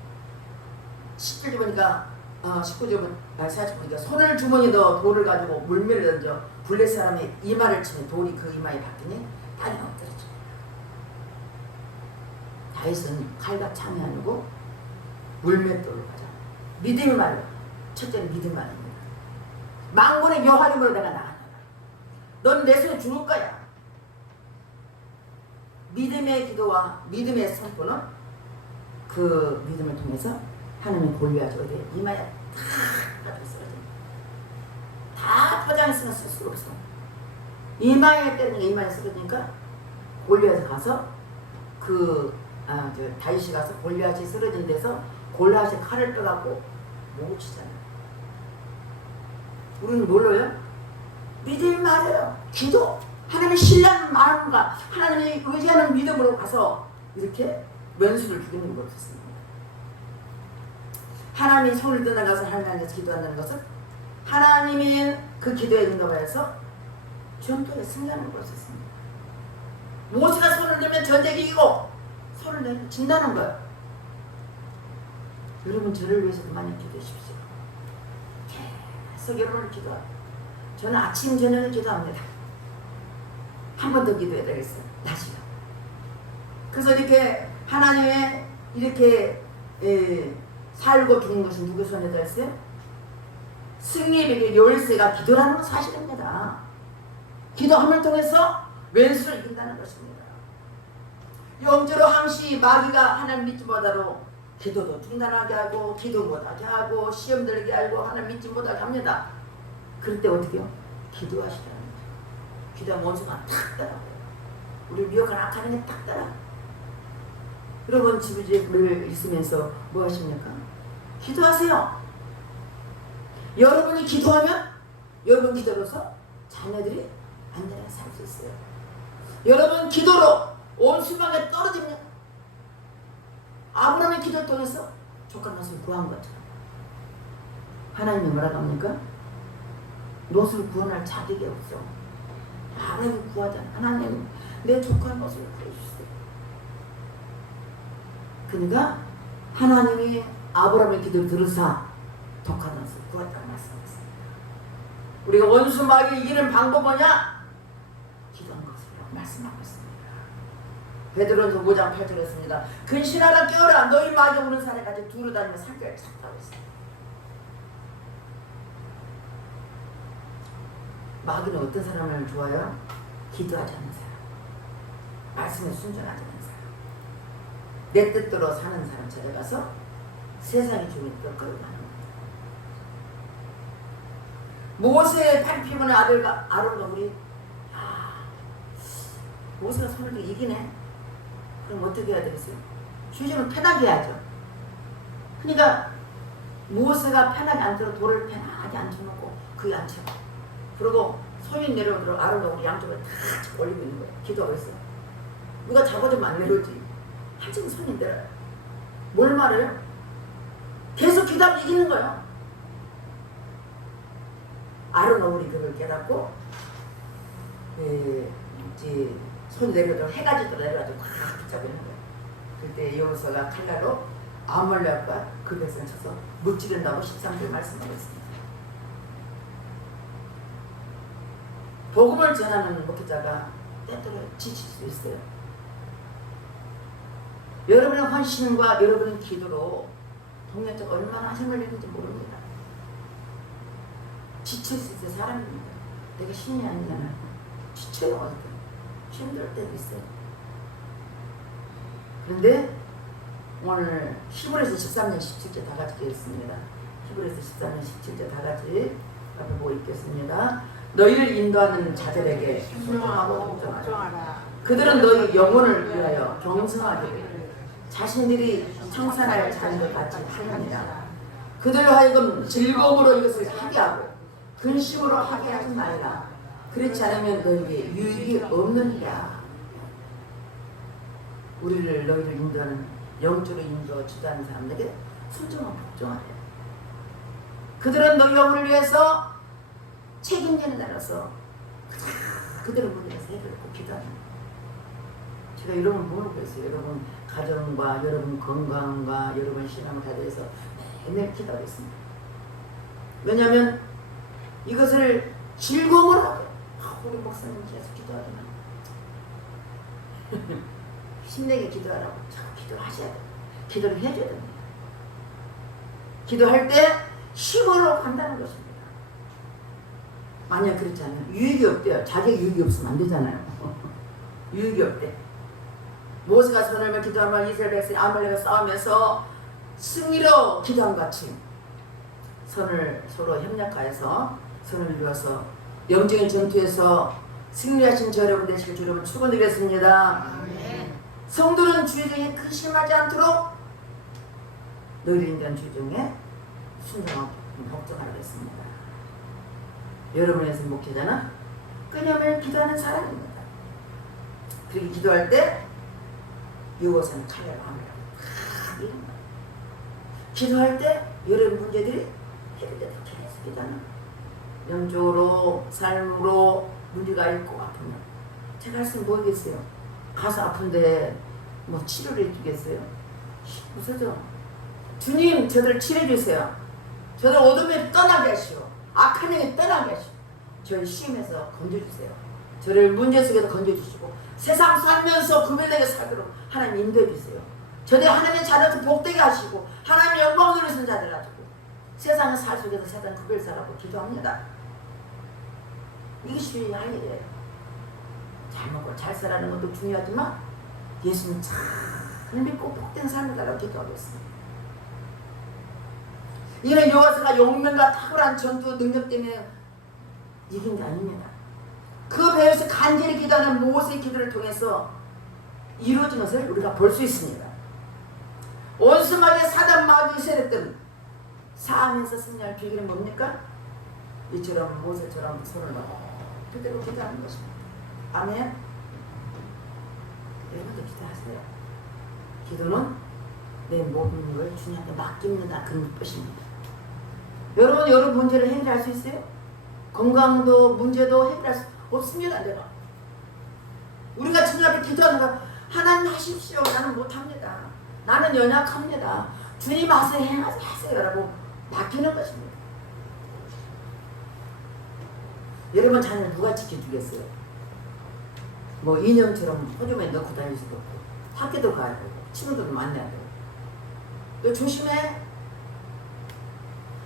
10절 보니까 19절 보니까 손을 주머니 넣어 돌을 가지고 물매를 던져 블레셋 사람의 이마를 치면 돌이 그 이마에 박히니 땅에 엎드려져. 다윗은 칼과 창이 아니고 물맷돌로 가자. 믿음이 말이야. 첫째는 믿음 말입니다. 만군의 여호와님으로 내가 나간다. 넌 내 손에 죽을 거야. 믿음의 기도와 믿음의 선포는 그 믿음을 통해서 하나님의 골리앗이 어디에 이마에 다 쓰러져. 다 포장했으면 쓸 수가 없어. 이마에 때리는 게 이마에 쓰러지니까 골리앗이 가서 다윗이 가서 골리앗이 쓰러진 데서 골리앗이 칼을 빼갖고 목을 치잖아요. 우리는 뭘로요? 믿음이 말해요. 기도. 하나님의 신뢰하는 마음과 하나님의 의지하는 믿음으로 가서 이렇게 원수를 죽이는 것 같습니다. 하나님이 손을 떠나가서 하나님께서 기도한다는 것은 하나님이 그 기도에 응답하여서 전투에 승리하는 것이었습니다. 모세가 손을 들면 전쟁이 이기고 손을 내면 진다는 거예요. 여러분 저를 위해서도 많이 기도하십시오. 계속 여러분을 기도하고 저는 아침 저녁에 기도합니다. 한 번 더 기도해야 되겠어요. 다시요. 그래서 이렇게 하나님의 이렇게 살고 죽는 것이 누구 손에 다 있어요? 승리의 비결 열쇠가 기도라는 건 사실입니다. 기도함을 통해서 왼수를 이긴다는 것입니다. 영적으로 항시 마귀가 하나님 믿지 못하도록 기도도 중단하게 하고 기도 못하게 하고 시험 들게 하고 하나님 믿지 못하게 합니다. 그럴 때 어떻게 해요? 기도하시라는 거죠. 기도하면 원수가 탁 따라와요. 우리 미혹한 악하는 게 탁 따라. 여러분 집에 있으면서 뭐 하십니까? 기도하세요. 여러분이 기도하면 여러분 기도로서 자녀들이 안전하게 살 수 있어요. 여러분 기도로 온 수박에 떨어지면 아브라함의 기도를 통해서 조건 롯을 구한 것처럼 하나님이 뭐라고 합니까? 롯을 구원할 자격이 없어. 아브라함이 구하잖아. 하나님 내 조건 롯을 구해주세요. 그러니까 하나님이 아브라함의 기도를 들으사 독한 롯을 구했다고 말씀하셨습니다. 우리가 원수 마귀를 이기는 방법 뭐냐? 기도한 것이라고 말씀하고 있습니다. 베드로전서 5장 8절에 했습니다. 근신하라 깨어라 너희 마귀 오는 산에 같이 두루 다니며 산길을 찾다고 했습니다. 마귀는 어떤 사람을 좋아해요? 기도하지 않는 사람, 말씀에 순종하지 않는 사람, 내 뜻대로 사는 사람 찾아가서 세상의 주민을 끌고 가는 거예요. 모세의 8피곤의 아들과 아론과 우리 모세가 손을 들고 이기네. 그럼 어떻게 해야 되겠어요? 주님은 편하게 해야죠. 그러니까 모세가 편하게 앉도록 돌을 편하게 앉혀놓고 그게 앉혀. 그리고 손이 내려오도록 아론과 우리 양쪽을 다 올리고 있는 거예요. 기도하고 있어요. 누가 잡아주면 안 내려오지. 한층 손이 내려요. 뭘 말해요? 계속 기도하면 이기는 거예요. 아론과 우리 그걸 깨닫고 이제 손이 내려오도록 해가 지도록 내려가지고 꽉 붙잡고 있는 거예요. 그때 여호수아가 칼날로 아말렉과 그 백성을 쳐서 무찌른다고 13절 말씀하고 있습니다. 복음을 전하는 목회자가 때때로 지칠 수 있어요. 여러분의 헌신과 여러분의 기도로 동네쪽 얼마나 힘을 내는지 모릅니다. 지칠 수 있어요. 사람입니다. 내가 신이 아니잖아요. 지쳐요. 어떻게 힘들 때도 있어요. 그런데 오늘 히브리서 13년 17절 다 같이 읽겠습니다. 히브리서 13년 17절 다 같이 앞에 보고 읽겠습니다. 너희를 인도하는 자들에게 순종하고 복종하라. 그들은 너희 영혼을 위하여 경성하게 자신들이 청산할 자녀들 같이 하느니라. 그들로 하여금 즐거움으로 이것을 하게 하고 근심으로 하게 하지 말라. 그렇지 않으면 너희에게 유익이 없느니라. 우리를 너희를 인도하는 영적으로 인도 주도하는 사람들에게 순종하고 복종하래. 그들은 너희 영혼을 위해서 책임지는 자로서 그들을 위해서 해결하고 기도하는 거예요. 제가 여러분 보고 있어요. 여러분 가정과 여러분 건강과 여러분 신앙을 다 위해서 매일 기도하고 있습니다. 왜냐하면 이것을 즐거움으로 하고 우리 목사님 계속 기도하잖아. 힘내게 기도하라고 자꾸 기도를 하셔야 돼요. 기도를 해줘야 됩니다. 기도할 때 힘으로 간다는 것입니다. 만약 그렇지 않으면 유익이 없대요. 자기 유익이 없으면 안 되잖아요. 유익이 없대. 모세가 선을 기도하면 이스라엘 백성이 아말렉과 싸우면서 승리로 기도한 같이 선을 서로 협력하여서 선을 이루어서 영적인 전투에서 승리하신 저 여러분 되시길 주 여러분 축원드리겠습니다. 성도는 주의 종에 근심하지 않도록 너희를 인도한 주의 종에 순종하고 복종하라고 했습니다. 여러분에서 목회자는 끊임없이 기도하는 사람입니다. 그렇게 기도할 때 유고서는 칼날로 합니다. 기도할 때 여러분 문제들이 해결되도록 계속 기도하는 영적으로 삶으로 문제가 있고 아프면 제가 할 수 있는 뭐 있겠어요? 가서 아픈데 뭐 치료를 해주겠어요? 무서죠? 주님 저들 치료해주세요. 저들 어둠에 떠나게 하시오. 악한 영에 떠나게 하시오. 저를 시험에서 건져주세요. 저를 문제 속에서 건져주시고 세상 살면서 구별되게 살도록 하나님 인도해주세요. 저들 하나님의 자녀들 복되게 하시고 하나님의 영광을 누리는 자들 가지고 세상의 살 속에서 세상 구별 살라고 기도합니다. 이것이 할 일이에요. 잘 먹고 잘 살아는 것도 중요하지만 예수님 잘 믿고 복된 삶을 달라고 기도하겠습니다. 이는 여호와가 용맹과 탁월한 전투 능력 때문에 이긴 게 아닙니다. 그 배에서 간절히 기도하는 모세의 기도를 통해서 이루어진 것을 우리가 볼 수 있습니다. 온순하게 사단 마귀 세력들 싸움에서 승리할 비결은 뭡니까? 이처럼 모세처럼 손을 넣어 그대로 기도하는 것입니다. 아멘. 여러분도 기도하세요. 기도는 내 모든 걸 주님한테 맡깁니다. 그런 뜻입니다. 여러분 문제를 해결할 수 있어요? 건강도 문제도 해결할 수 없습니다. 내가 우리가 주님 앞에 기도하는 거 하나님 하십시오. 나는 못합니다. 나는 연약합니다. 주님 하세요. 행하세요. 라고 맡기는 것입니다. 여러분 자녀를 누가 지켜주겠어요? 뭐 인형처럼 호주머니에 넣고 다닐 수도 없고 학교도 가야 되고 친구들도 만나야 되고 너 조심해.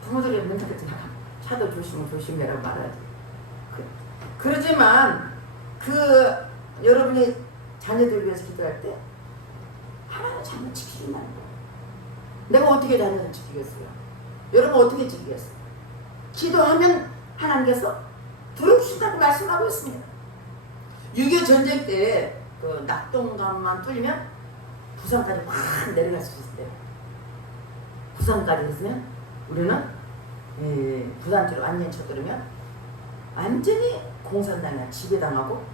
부모들이 맨날 그랬잖아. 차도 조심해라고 말하지. 그러지만 여러분이 자녀들 위해서 기도할 때 하나님 자녀 지키신다는 거예요. 내가 어떻게 자녀를 지키겠어요? 여러분 어떻게 지키겠어요? 기도하면 하나님께서 들어주신다고 말씀하고 있습니다. 6.25 전쟁 때 그 낙동강만 뚫리면 부산까지 확 내려갈 수 있어요. 부산까지 했으면 우리는 부산 쪽으로 완전히 쳐들으면 완전히 공산당이나 지배당하고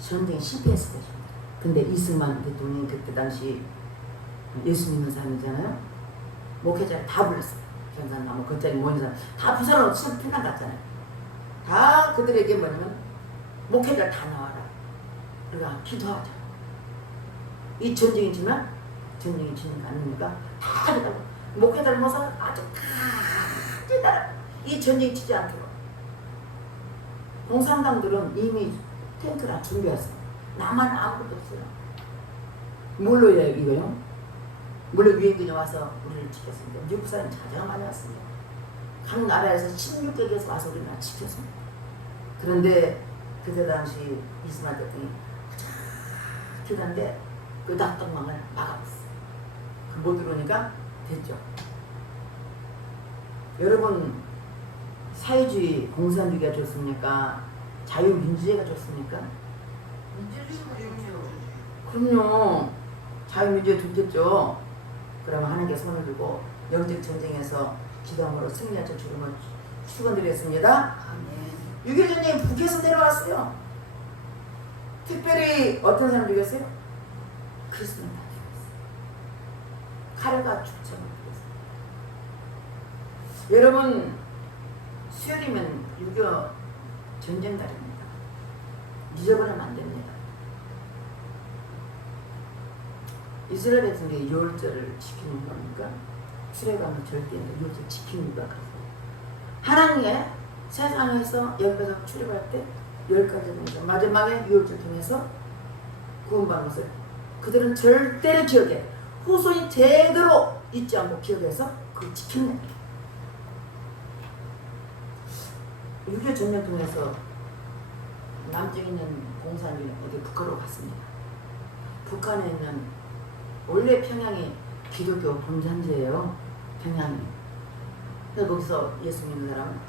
전쟁이 실패했을 것입니다. 근데 이승만 대통령이 그때 당시 예수 믿는 사람이잖아요. 목회자를 다 불렀어요. 경산나무 겉자리 모인 사람 다 부산으로 친 피난 갔잖아요. 다 그들에게 뭐냐면 목회자를 다 나와라. 우리가 기도하자. 이 전쟁이지만 전쟁이 지는 거 아닙니까? 다 기도하고 목회자를 모아서 아주 다 기다려. 이 전쟁이 치지 않도록. 공산당들은 이미 탱크를 준비했어요. 나만 아무것도 없어요. 뭘로 해요 이거요? 물론 유엔군이 와서 우리를 지켰습니다. 미국 사람이 자자가 많이 왔습니다. 각 나라에서 16개국에서 와서 우리를 지켰습니다. 그런데 그때 당시 이스마엘 대통령이 기다는데 그 낙동강을 막아봤어요. 못 들어오니까 됐죠. 여러분 사회주의 공산주의가 좋습니까? 자유민주주의가 좋습니까? 그럼요. 자유민주주의 좋겠죠. 그러면 하나님께 손을 들고 영적 전쟁에서 기도함으로 승리하자 주님을 축원드리겠습니다. 6.25 전쟁이 북에서 내려왔어요. 특별히 어떤 사람 죽였어요? 크리스만 다 죽였어요. 칼과 죽창을 죽였어요. 여러분 수요일이면 6.25 전쟁날입니다. 잊어버리면 안 됩니다. 이스라엘에서 우리 유월절을 지키는 거니까 출애굽하면 절대 유월절 지키는 거야. 하나님의 세상에서 여기서 출애굽할 때 10가지 중에서 마지막에 유월절 통해서 구원받는 것을 그들은 절대로 기억해. 후손이 제대로 잊지 않고 기억해서 그걸 지키는 거야. 6.25 전쟁 통해서 남쪽에 있는 공산주의 어디 북한으로 갔습니다. 북한에 있는 원래 평양이 기독교 본산지예요. 평양이. 그래서 거기서 예수 믿는 사람은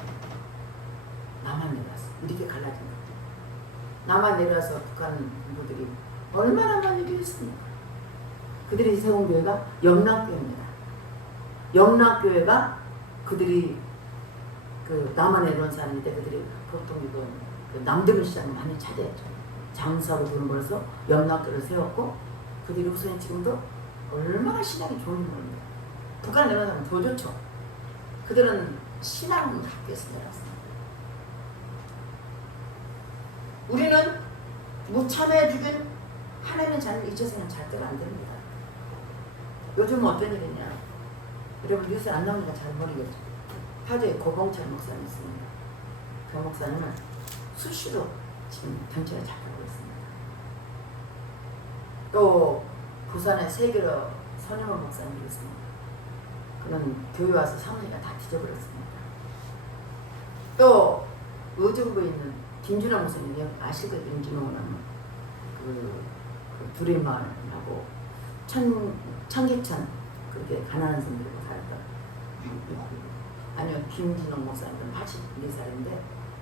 남한 내려왔어. 이렇게 갈라진 거예요. 남한 내려와서 북한 부부들이 얼마나 많이 교회했습니까? 그들이 세운 교회가 영락교회입니다. 영락교회가 그들이 그 남한 내려온 사람인데 그들이 보통 그 남대문 시장을 많이 차지했죠. 장사로 돈 벌어서 영락교회를 세웠고 그들이 후손이 지금도 얼마나 신앙이 좋은 겁니다. 북한에 내려온 사람은 더 좋죠. 그들은 신앙 학교에서 내려왔습니다. 우리는 무참해 죽인 하나님의 자녀를 잊혀서는 절대로 안 됩니다. 요즘은 어떤 일이냐? 여러분 뉴스 안 나오니까 잘 모르겠죠. 파주에 고봉철 목사님 있습니다. 그 목사님은 수시로 지금 경찰에 잡히고 있습니다. 또 부산에 세계로 선임원 목사님이 있습니다. 그는 교회 와서 사모니가 다 뒤져버렸습니다. 또 의정부에 있는 김준호 목사님 아시죠? 김준호는 그 두레마을하고 청계천 그렇게 가난한 성들고 살았던 아니요 김준호 목사님은 84살인데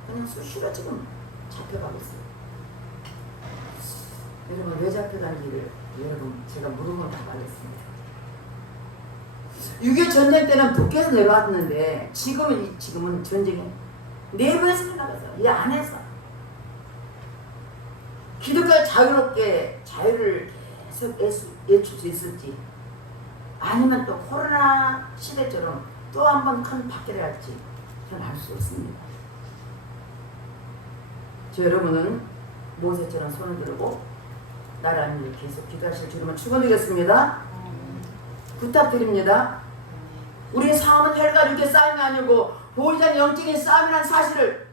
그냥 수시로 지금 잡혀가고 있어요. 여러분 왜 잡혀간지를 여러분 제가 물으면 다 말했습니다. 6.25 전쟁 때는 북에서 내려왔는데 지금은 전쟁에 내부에서 나가서 이 안에서 기독교가 자유롭게 자유를 계속 예출 수 있을지 아니면 또 코로나 시대처럼 또 한 번 큰 박해를 할지 저는 알 수 없습니다. 저 여러분은 모세처럼 손을 들고 나라는 일 계속 기도하실 주님을 축원드리겠습니다. 부탁드립니다. 우리의 삶은 헬과 육의 싸움이 아니고 보이지 영적인 싸움이라는 사실을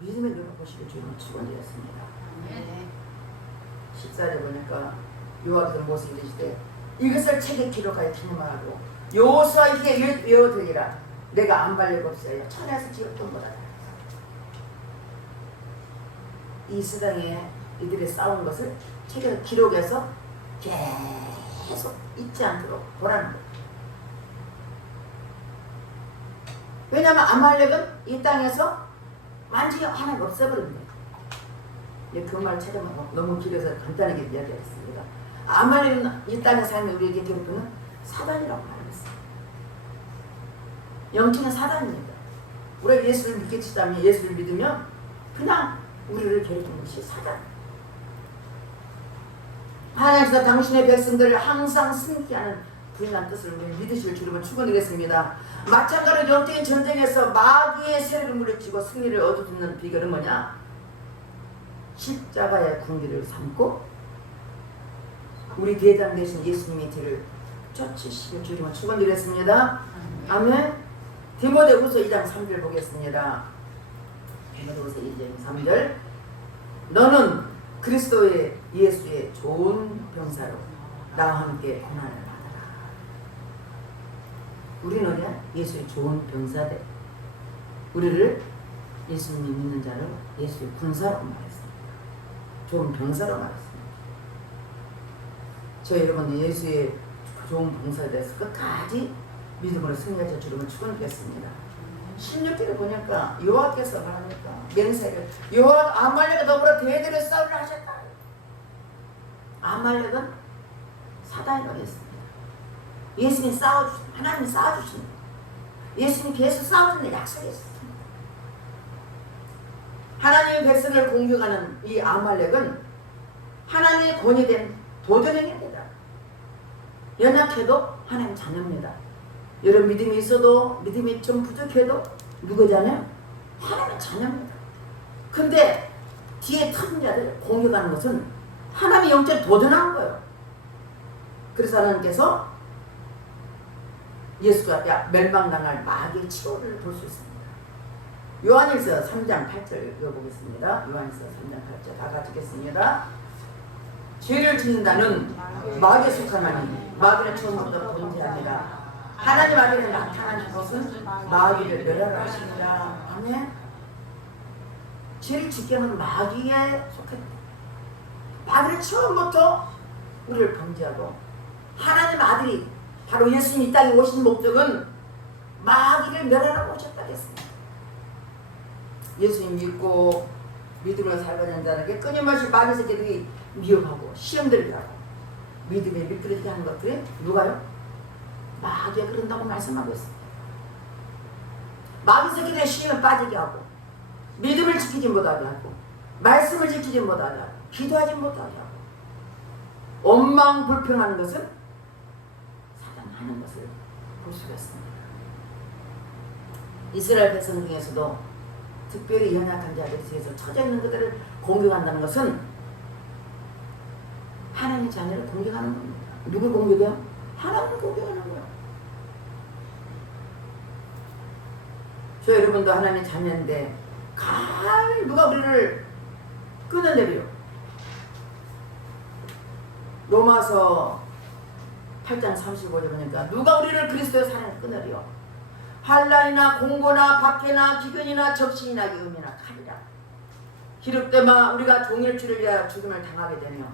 믿음에 누려보시길 주님을 축원드렸습니다. 14절에 보니까 요압에서 모세 이르시되 이것을 책에 기록하여 기념하고 여호수아에게 외워드리라. 내가 안 발려고 없어요. 천에서 지었던 거다. 이 세상에 이들이 싸운 것을 책에서 기록해서 계속 잊지 않도록 보라는 거예요. 왜냐하면 아말렉은 이 땅에서 완전히 하나님 없애버립니다. 그 말 찾아보면 너무 길어서 간단하게 이야기하겠습니다. 아말렉은 이 땅에 살면 우리에게 괴롭히는 사단이라고 말했어요. 영적인 사단입니다. 우리가 예수를 믿게 치자면 예수를 믿으면 그냥 우리를 괴롭히는 것이 사단. 하나님께서 당신의 백성들을 항상 승리케 하는 부인한 뜻을 우리 믿으실 주님을 축원드리겠습니다. 마찬가지로 영적인 전쟁에서 마귀의 세력을 물리치고 승리를 얻어듣는 비결은 뭐냐? 십자가의 군기를 삼고 우리 대장 되신 예수님의 뒤를 쫓으시길 주님을 축원드리겠습니다. 아멘. 디모데후서 2장 3절 보겠습니다. 디모데후서 2장 3절 너는 그리스도의 예수의 좋은 병사로 나와 함께 고난을 받아라. 우리는 예수의 좋은 병사들, 우리를 예수님이 믿는 자를 예수의 군사로 말했습니다. 좋은 병사로 말했습니다. 저 여러분 예수의 좋은 병사에 대해서 끝까지 믿음으로 승리하자 주님을 축원드리겠습니다. 16절에 보니까 여호와께서 말하니까 맹세를 여호와 아말렉과 더불어 대대로 싸우려 하셨다. 아말렉은 사단이라고 했습니다. 예수님이 싸워주십니다. 하나님이 싸워주십니다. 예수님이 계속 싸워주는 약속이었습니다. 하나님의 백성을 공격하는 이 아말렉은 하나님의 권위된 도전행입니다. 연약해도 하나님 자녀입니다. 여러분 믿음이 있어도 믿음이 좀 부족해도 누구잖아요? 하나님의 자녀입니다. 근데 뒤에 터진 자를 공격하는 것은 하나님의 영적을 도전하는 거예요. 그래서 하나님께서 예수가 멸망당할 마귀의 치료를 볼 수 있습니다. 요한일서 3장 8절 읽어보겠습니다. 요한일서 3장 8절 다 같이 읽겠습니다. 죄를 짓는다는 마귀에 속하나니 마귀는 처음부터 번제합니다. 하나님 앞에 나타나는 것은 마귀를 멸하라 하십니다. 아멘. 죄를 짓게 하는 마귀에 속합니다. 마귀는 처음부터 우리를 범죄하고 하나님 아들이 바로 예수님 이 땅에 오신 목적은 마귀를 멸하라고 오셨다고 했습니다. 예수님 믿고 믿음으로 살아가는 자에게 끊임없이 마귀 새끼들이 미혹하고 시험들을 하고 믿음에 미끄러지게 하는 것들이 누가요? 마귀가 그런다고 말씀하고 있습니다. 마귀 새끼들의 시험에 빠지게 하고 믿음을 지키지 못하게 하고 말씀을 지키지 못하게 하고 기도하지 못하게 하고 원망 불평하는 것은 사단하는 것을 볼 수가 있습니다. 이스라엘 백성 중에서도 특별히 연약한 자들에 대해서 처져 있는 것들을 공격한다는 것은 하나님의 자녀를 공격하는 겁니다. 누굴 공격해요? 하나님을 공격하는 거예요. 저 여러분도 하나님의 자녀인데 감히 누가 우리를 끊어내려요. 로마서 8장 35절 보니까 누가 우리를 그리스도의 사랑을 끊으리요? 환난이나 공고나 박해나 기근이나 적신이나 위험이나 칼이라. 기록되마 우리가 종일 주를 위하여 죽음을 당하게 되며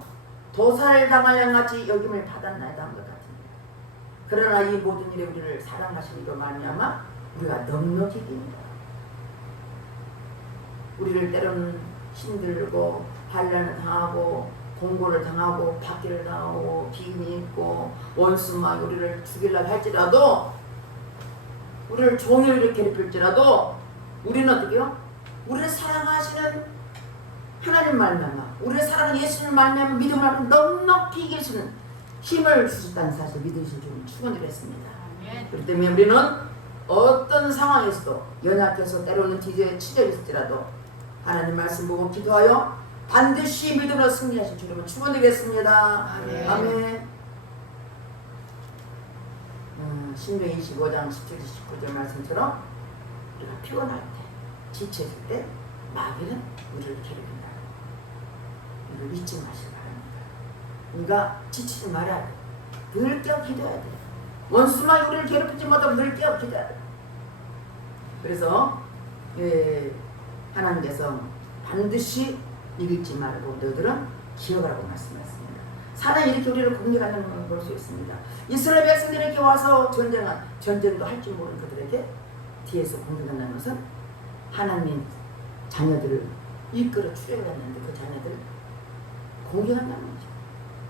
도살을 당할 양같이 여김을 받았나이다 한 것 같습니다. 그러나 이 모든 일에 우리를 사랑하시기로 말미암아 우리가 넉넉히 이깁니다. 우리를 때로는 힘들고 환난을 당하고 공고를 당하고 박해를 당하고 비근이 있고 원수만 우리를 죽이려고 할지라도 우리를 종일 이렇게 괴롭힐지라도 우리는 어떻게요? 우리를 사랑하시는 하나님 말미암아 우리를 사랑하는 예수님 말미암아 믿음을 하면 넉넉히 이기시는 힘을 주셨다는 사실 믿으실 줄 축원드렸습니다. 그렇기 때문에 우리는 어떤 상황에서도 연약해서 때로는 뒤에 치절이 있을지라도 하나님 말씀 보고 기도하여 반드시 믿음으로 승리하실 주님을 축원드리겠습니다. 아멘. 신명기 25장 17절 19절 말씀처럼 우리가 피곤할 때 지쳐있을 때 마귀는 우리를 괴롭힌다. 이걸 잊지 마시기 바랍니다. 우리가 지치지 말아야 돼. 늘 깨어 기도해야 돼. 원수만 우리를 괴롭히지 못하고 늘 깨어 기도해야 돼. 그래서 하나님께서 반드시 이길지 말고 너희들은 기억하라고 말씀하셨습니다. 사단이 이렇게 우리를 공격하는 걸 볼 수 있습니다. 이스라엘 백성들이 이렇게 와서 전쟁도 할 줄 모르는 그들에게 뒤에서 공격한다는 것은 하나님 자녀들을 이끌어 출애굽했는데 그 자녀들 공격한다는 거죠.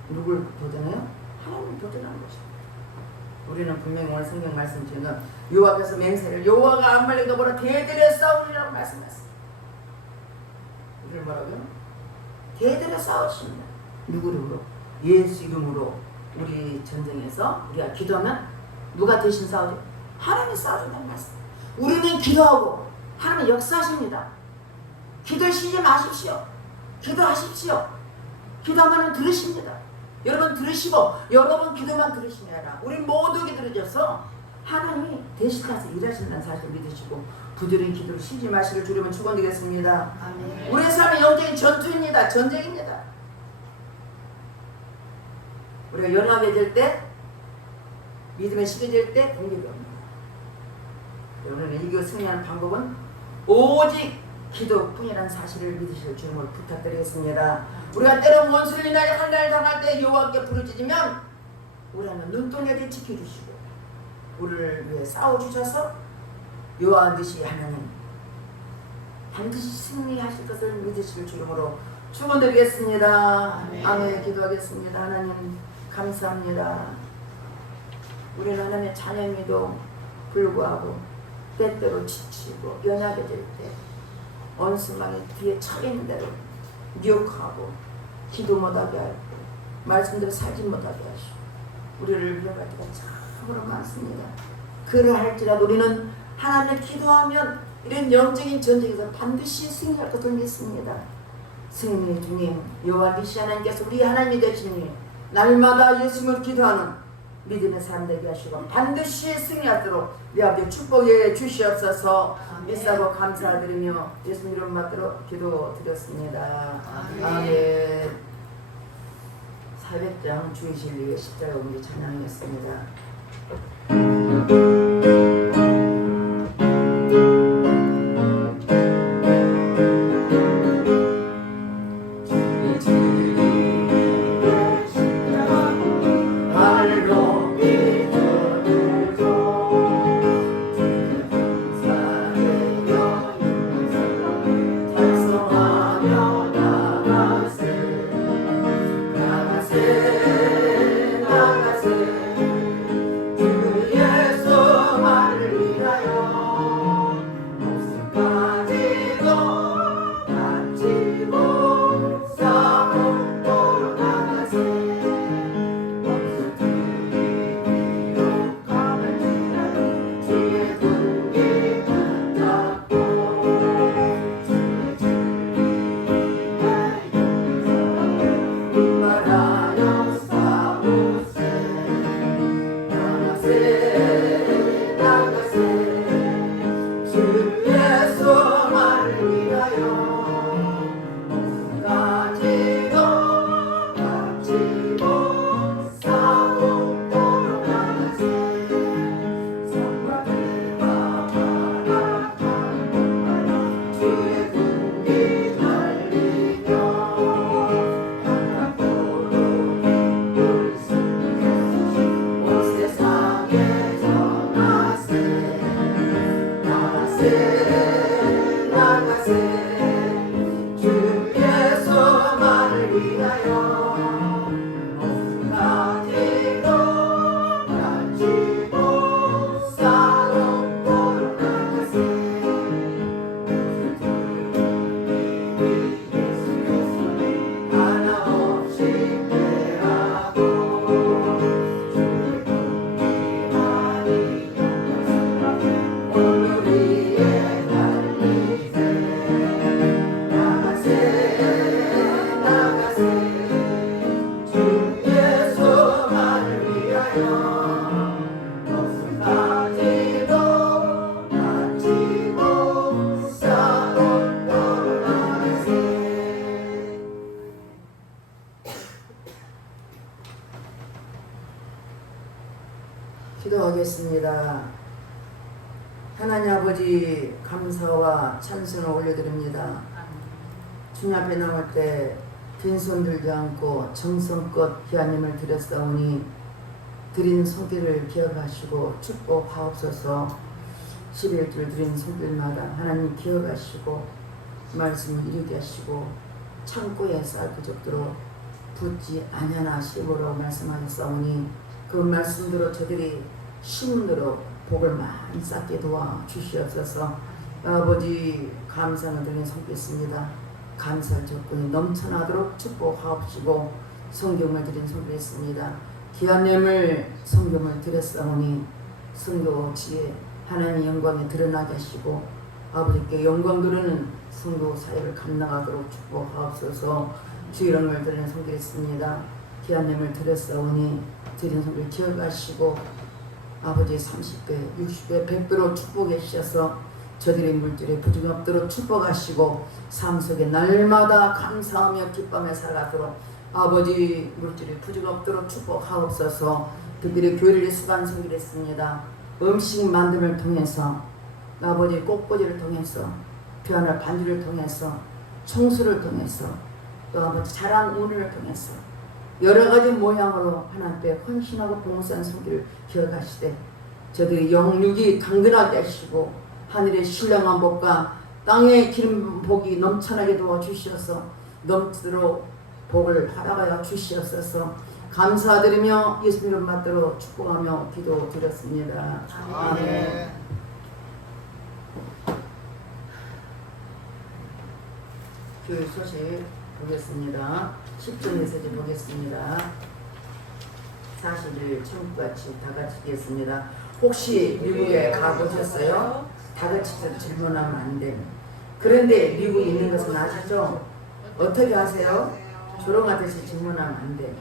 누굴 도전해요? 하나님을 도전하는 것이죠. 우리는 분명히 오늘 성경 말씀 중에 여호와께서 맹세를 여호와가 아말렉과 보라 대대에 싸우리라고 말씀하셨어요. 우리를 뭐라고요? 대대에 싸우십니다. 누구로? 예수 이름으로 우리 전쟁에서 우리가 기도하면 누가 대신 싸우죠? 하나님이 싸우신다는 말씀. 우리는 기도하고 하나님은 역사하십니다. 기도 쉬지 마십시오. 기도하십시오. 기도하면 들으십니다. 여러분 들으시고 여러분 기도만 들으시면 아니라 우리 모두 기도해줘서 하나님이 대신해서 일하신다는 사실을 믿으시고 부지런히 기도를 쉬지 마시길 주님은 축원드리겠습니다. 아멘. 우리의 삶은 영적인 전투입니다. 전쟁입니다. 우리가 연합해질 때 믿음에 식어질 때 공격이 옵니다. 오늘은 이겨 승리하는 방법은 오직 기도뿐이라는 사실을 믿으실 주님을 부탁드리겠습니다. 우리가 때로 원수를 인하여 환난을 당할 때 여호와께 부르짖으면 우리는 눈동자를 지켜주시고 우리를 위해 싸워주셔서 여호와 듯이 하나님 반드시 승리하실 것을 믿으실 주님으로 축원드리겠습니다. 아멘. 기도하겠습니다. 하나님 감사합니다. 우리는 하나님의 자녀임에도 불구하고 때때로 지치고 연약해질 때 원수망이 뒤에 처있는 대로 미혹하고 기도 못하게 하고 말씀대로 살지 못하게 하시고 우리를 위협할 때가 참으로 많습니다. 그러할지라도 우리는 하나님을 기도하면 이런 영적인 전쟁에서 반드시 승리할 것을 믿습니다. 승리의 주님 여호와 니시 하나님께서 우리 하나님이 되시니 날마다 예수님을 기도하는 믿음의 사람 되게 하시고 반드시 승리하도록 우리 아버지 축복해 주시옵소서. 믿사고 감사드리며 예수님 이름 받들어 기도드렸습니다. 아멘. 400장 주의 진리의 십자가 우리 찬양이었습니다. 나가세 주 예수 기도하겠습니다. 하나님 아버지 감사와 찬송을 올려드립니다. 주님 앞에 나올 때 빈손 들지 않고 정성껏 기하님을 드렸사오니 드린 손길을 기억하시고 축복하옵소서. 11줄 드린 손길마다 하나님 기억하시고 말씀을 이루게 하시고 창고에 쌀 적도록 붙지 아니하나 심으로 말씀하셨사오니 그 말씀대로 저들이 심음대로 복을 많이 쌓게 도와 주시옵소서. 아버지 감사를 드리는 손길입니다. 감사의 조건이 넘쳐나도록 축복하옵시고 성경을 드린 손길입니다. 기한님을 성경을 드렸사오니 성도 지혜 하나님의 영광에 드러나게 하시고 아버지께 영광 드리는 성도 사역을 감당하도록 축복하옵소서. 주 이름을 드리는 손길입니다. 기한님을 드렸사오니 드린 손길 기억하시고 아버지 30배, 60배, 100배로 축복해 주셔서 저들의 물질에 부족이 없도록 축복하시고 삶 속에 날마다 감사하며 기쁨에 살아가도록 아버지 물질에 부족이 없도록 축복하옵소서. 그들의 교회를 수반 성길했습니다. 음식 만듦을 통해서 아버지 꽃꽂이를 통해서 변화 반주를 통해서 청소를 통해서 또 아버지 자랑 운을 통해서 여러가지 모양으로 하나님께 헌신하고 봉사한 손길을 기억하시되 저들의 영육이 강건하게 하시고 하늘의 신령한 복과 땅의 기름 복이 넘쳐나게 도와주시어서 넘치도록 복을 받아가여 주시옵소서. 감사드리며 예수 이름 받들어 축복하며 기도드렸습니다. 아멘. 교회 소식 보겠습니다. 10절 메시지 보겠습니다. 40일 천국같이 다같이 있겠습니다. 혹시 미국에 가보셨어요? 다같이 질문하면 안 돼요. 그런데 미국에 있는 것은 아시죠? 어떻게 아세요? 조롱하듯이 질문하면 안 돼요.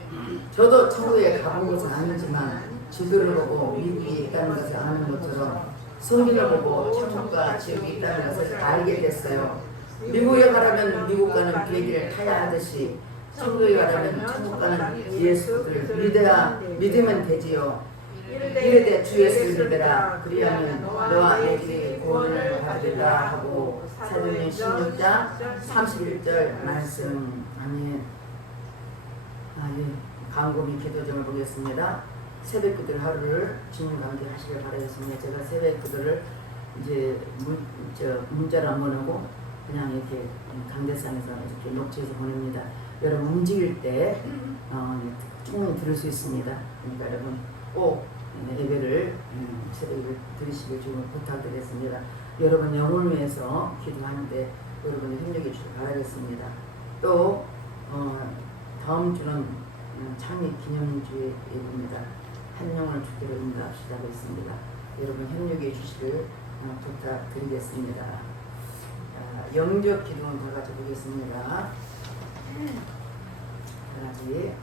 저도 천국에 가본 것은 아니지만 지도를 보고 미국에 있다는 것을 아는 것처럼 성경을 보고 천국과 지옥이 있다는 것을 알게 됐어요. 미국에 가려면 미국 가는 비행기를 타야 하듯이 천국에 가려면 천국 가는 예수를 믿으면 되지요. 이르되 주 예수를 믿으라. 그리하면 너와 내 집이 구원을 받으리라 하고 사도행 16장 31절 말씀. 아멘. 광고 및 기도점을 보겠습니다. 새벽 기도 하루를 주님 관계 하시길 바라겠습니다. 제가 새벽 기도를 이제 문자로 안 보내고 그냥 이렇게 강대상에서 이렇게 녹취해서 보냅니다. 여러분 움직일 때 충분히 들을 수 있습니다. 그러니까 여러분 꼭 예배를 새벽에 들으시길 좀 부탁드리겠습니다. 여러분 영혼을 위해서 기도하는데 여러분이 협력해 주시길 바라겠습니다. 또 다음 주는 창립 기념주의 예배입니다. 한 영혼을 주기로 인도합시다고 있습니다. 여러분 협력해 주시길 부탁드리겠습니다. 영적 기도는 다 같이 보겠습니다. 다 같이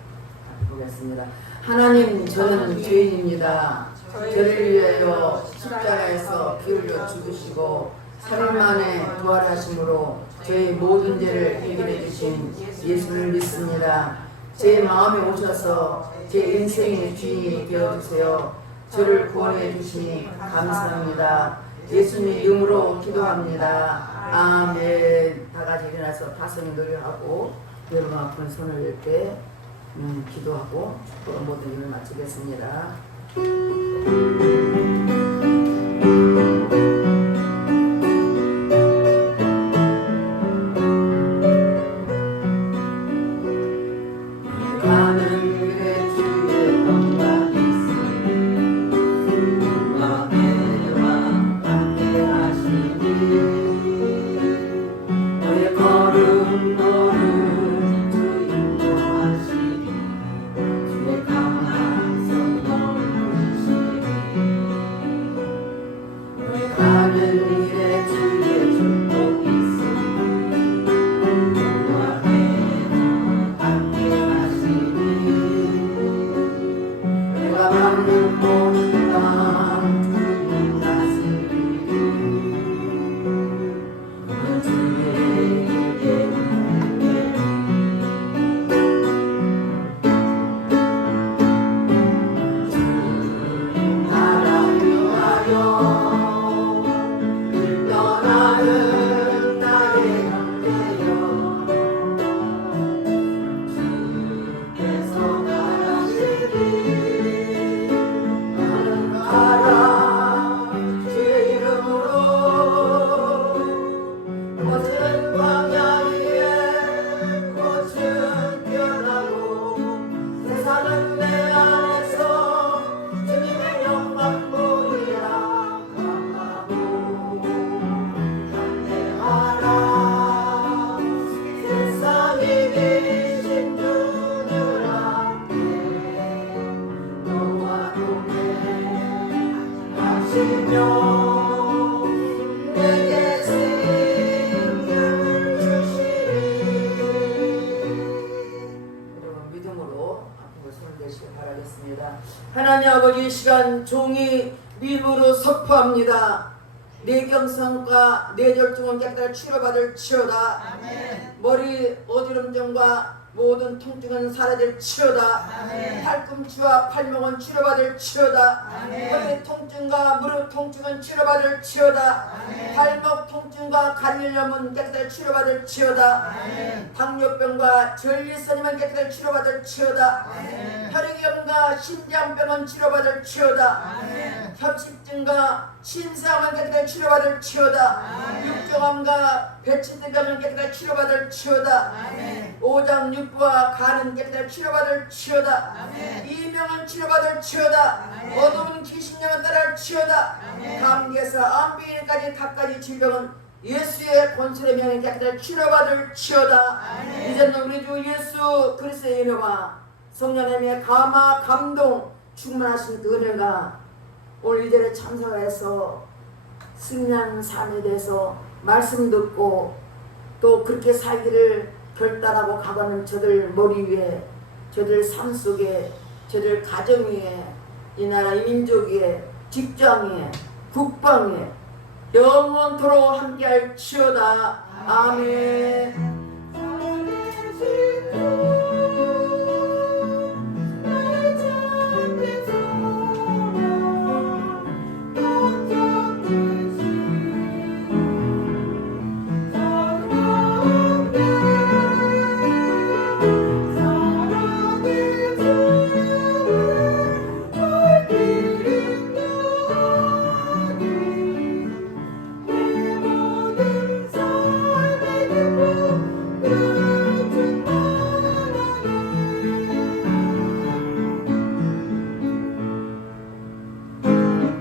보겠습니다. 하나님, 저는 죄인입니다. 저를 위하여 십자가에서 피 흘려 죽으시고 3일 만에 부활하심으로 저의 모든 죄를 해결해 주신 예수를 믿습니다. 제 마음에 오셔서 제 인생의 주인이 되어주세요. 저를 구원해 주시니 감사합니다. 예수님 이름으로 기도합니다. 아멘. 다 같이 일어나서 파송의 노래하고 여러분 앞으로 손을 이렇게 기도하고 모든 일을 마치겠습니다. 내게 생명을 주시리. 여러분 믿음으로 앞으로 손을 대시길 바라겠습니다. 하나님 아버지, 이 시간 종이 믿음으로 선포합니다. 뇌경성과 뇌졸중은 깨끗하게 치료받을 치료다. 아멘. 머리 어지럼증과 모든 통증은 사라질 치료다. 아멘. 팔꿈치와 팔목은 치료받을 치료다. 아멘. 허리 통증과 무릎 통증은 치료받을 치료다. 아멘. 발목 통증과 간염은 깨끗하게 치료받을 치료다. 아멘. 당뇨병과 전리선이면 깨끗하게 치료받을 치료다. 아멘. 혈액염과 심장병은 치료받을 치료다. 아멘. 협식증과 신사암은 깨끗하게 치료받을 치료다. 육종암과 배치대병은 깨끗하게 치료받을 치료다. 아멘. 오장 육부와 간은 깨끗하게 치료받을 치료다. 아멘. 이명은 치료받을 치료다. 아멘. 어두운 귀신령은 따라할 치료다. 아멘. 감기에서 암비까지 각가지 질병은 예수의 본술의 명에 깨끗하게 치료받을 치료다. 아멘. 이제는 우리 주 예수 그리스도의 이름과 성령님의 감화 감동 충만하신 그 은혜가 오늘 이 자리에 참석해서 승리하는 삶에 대해서 말씀 듣고 또 그렇게 살기를 결단하고 가가는 저들 머리 위에, 저들 삶 속에, 저들 가정 위에, 이 나라 민족 위에, 직장 위에, 국방 위에 영원토록 함께할 치요다. 아멘.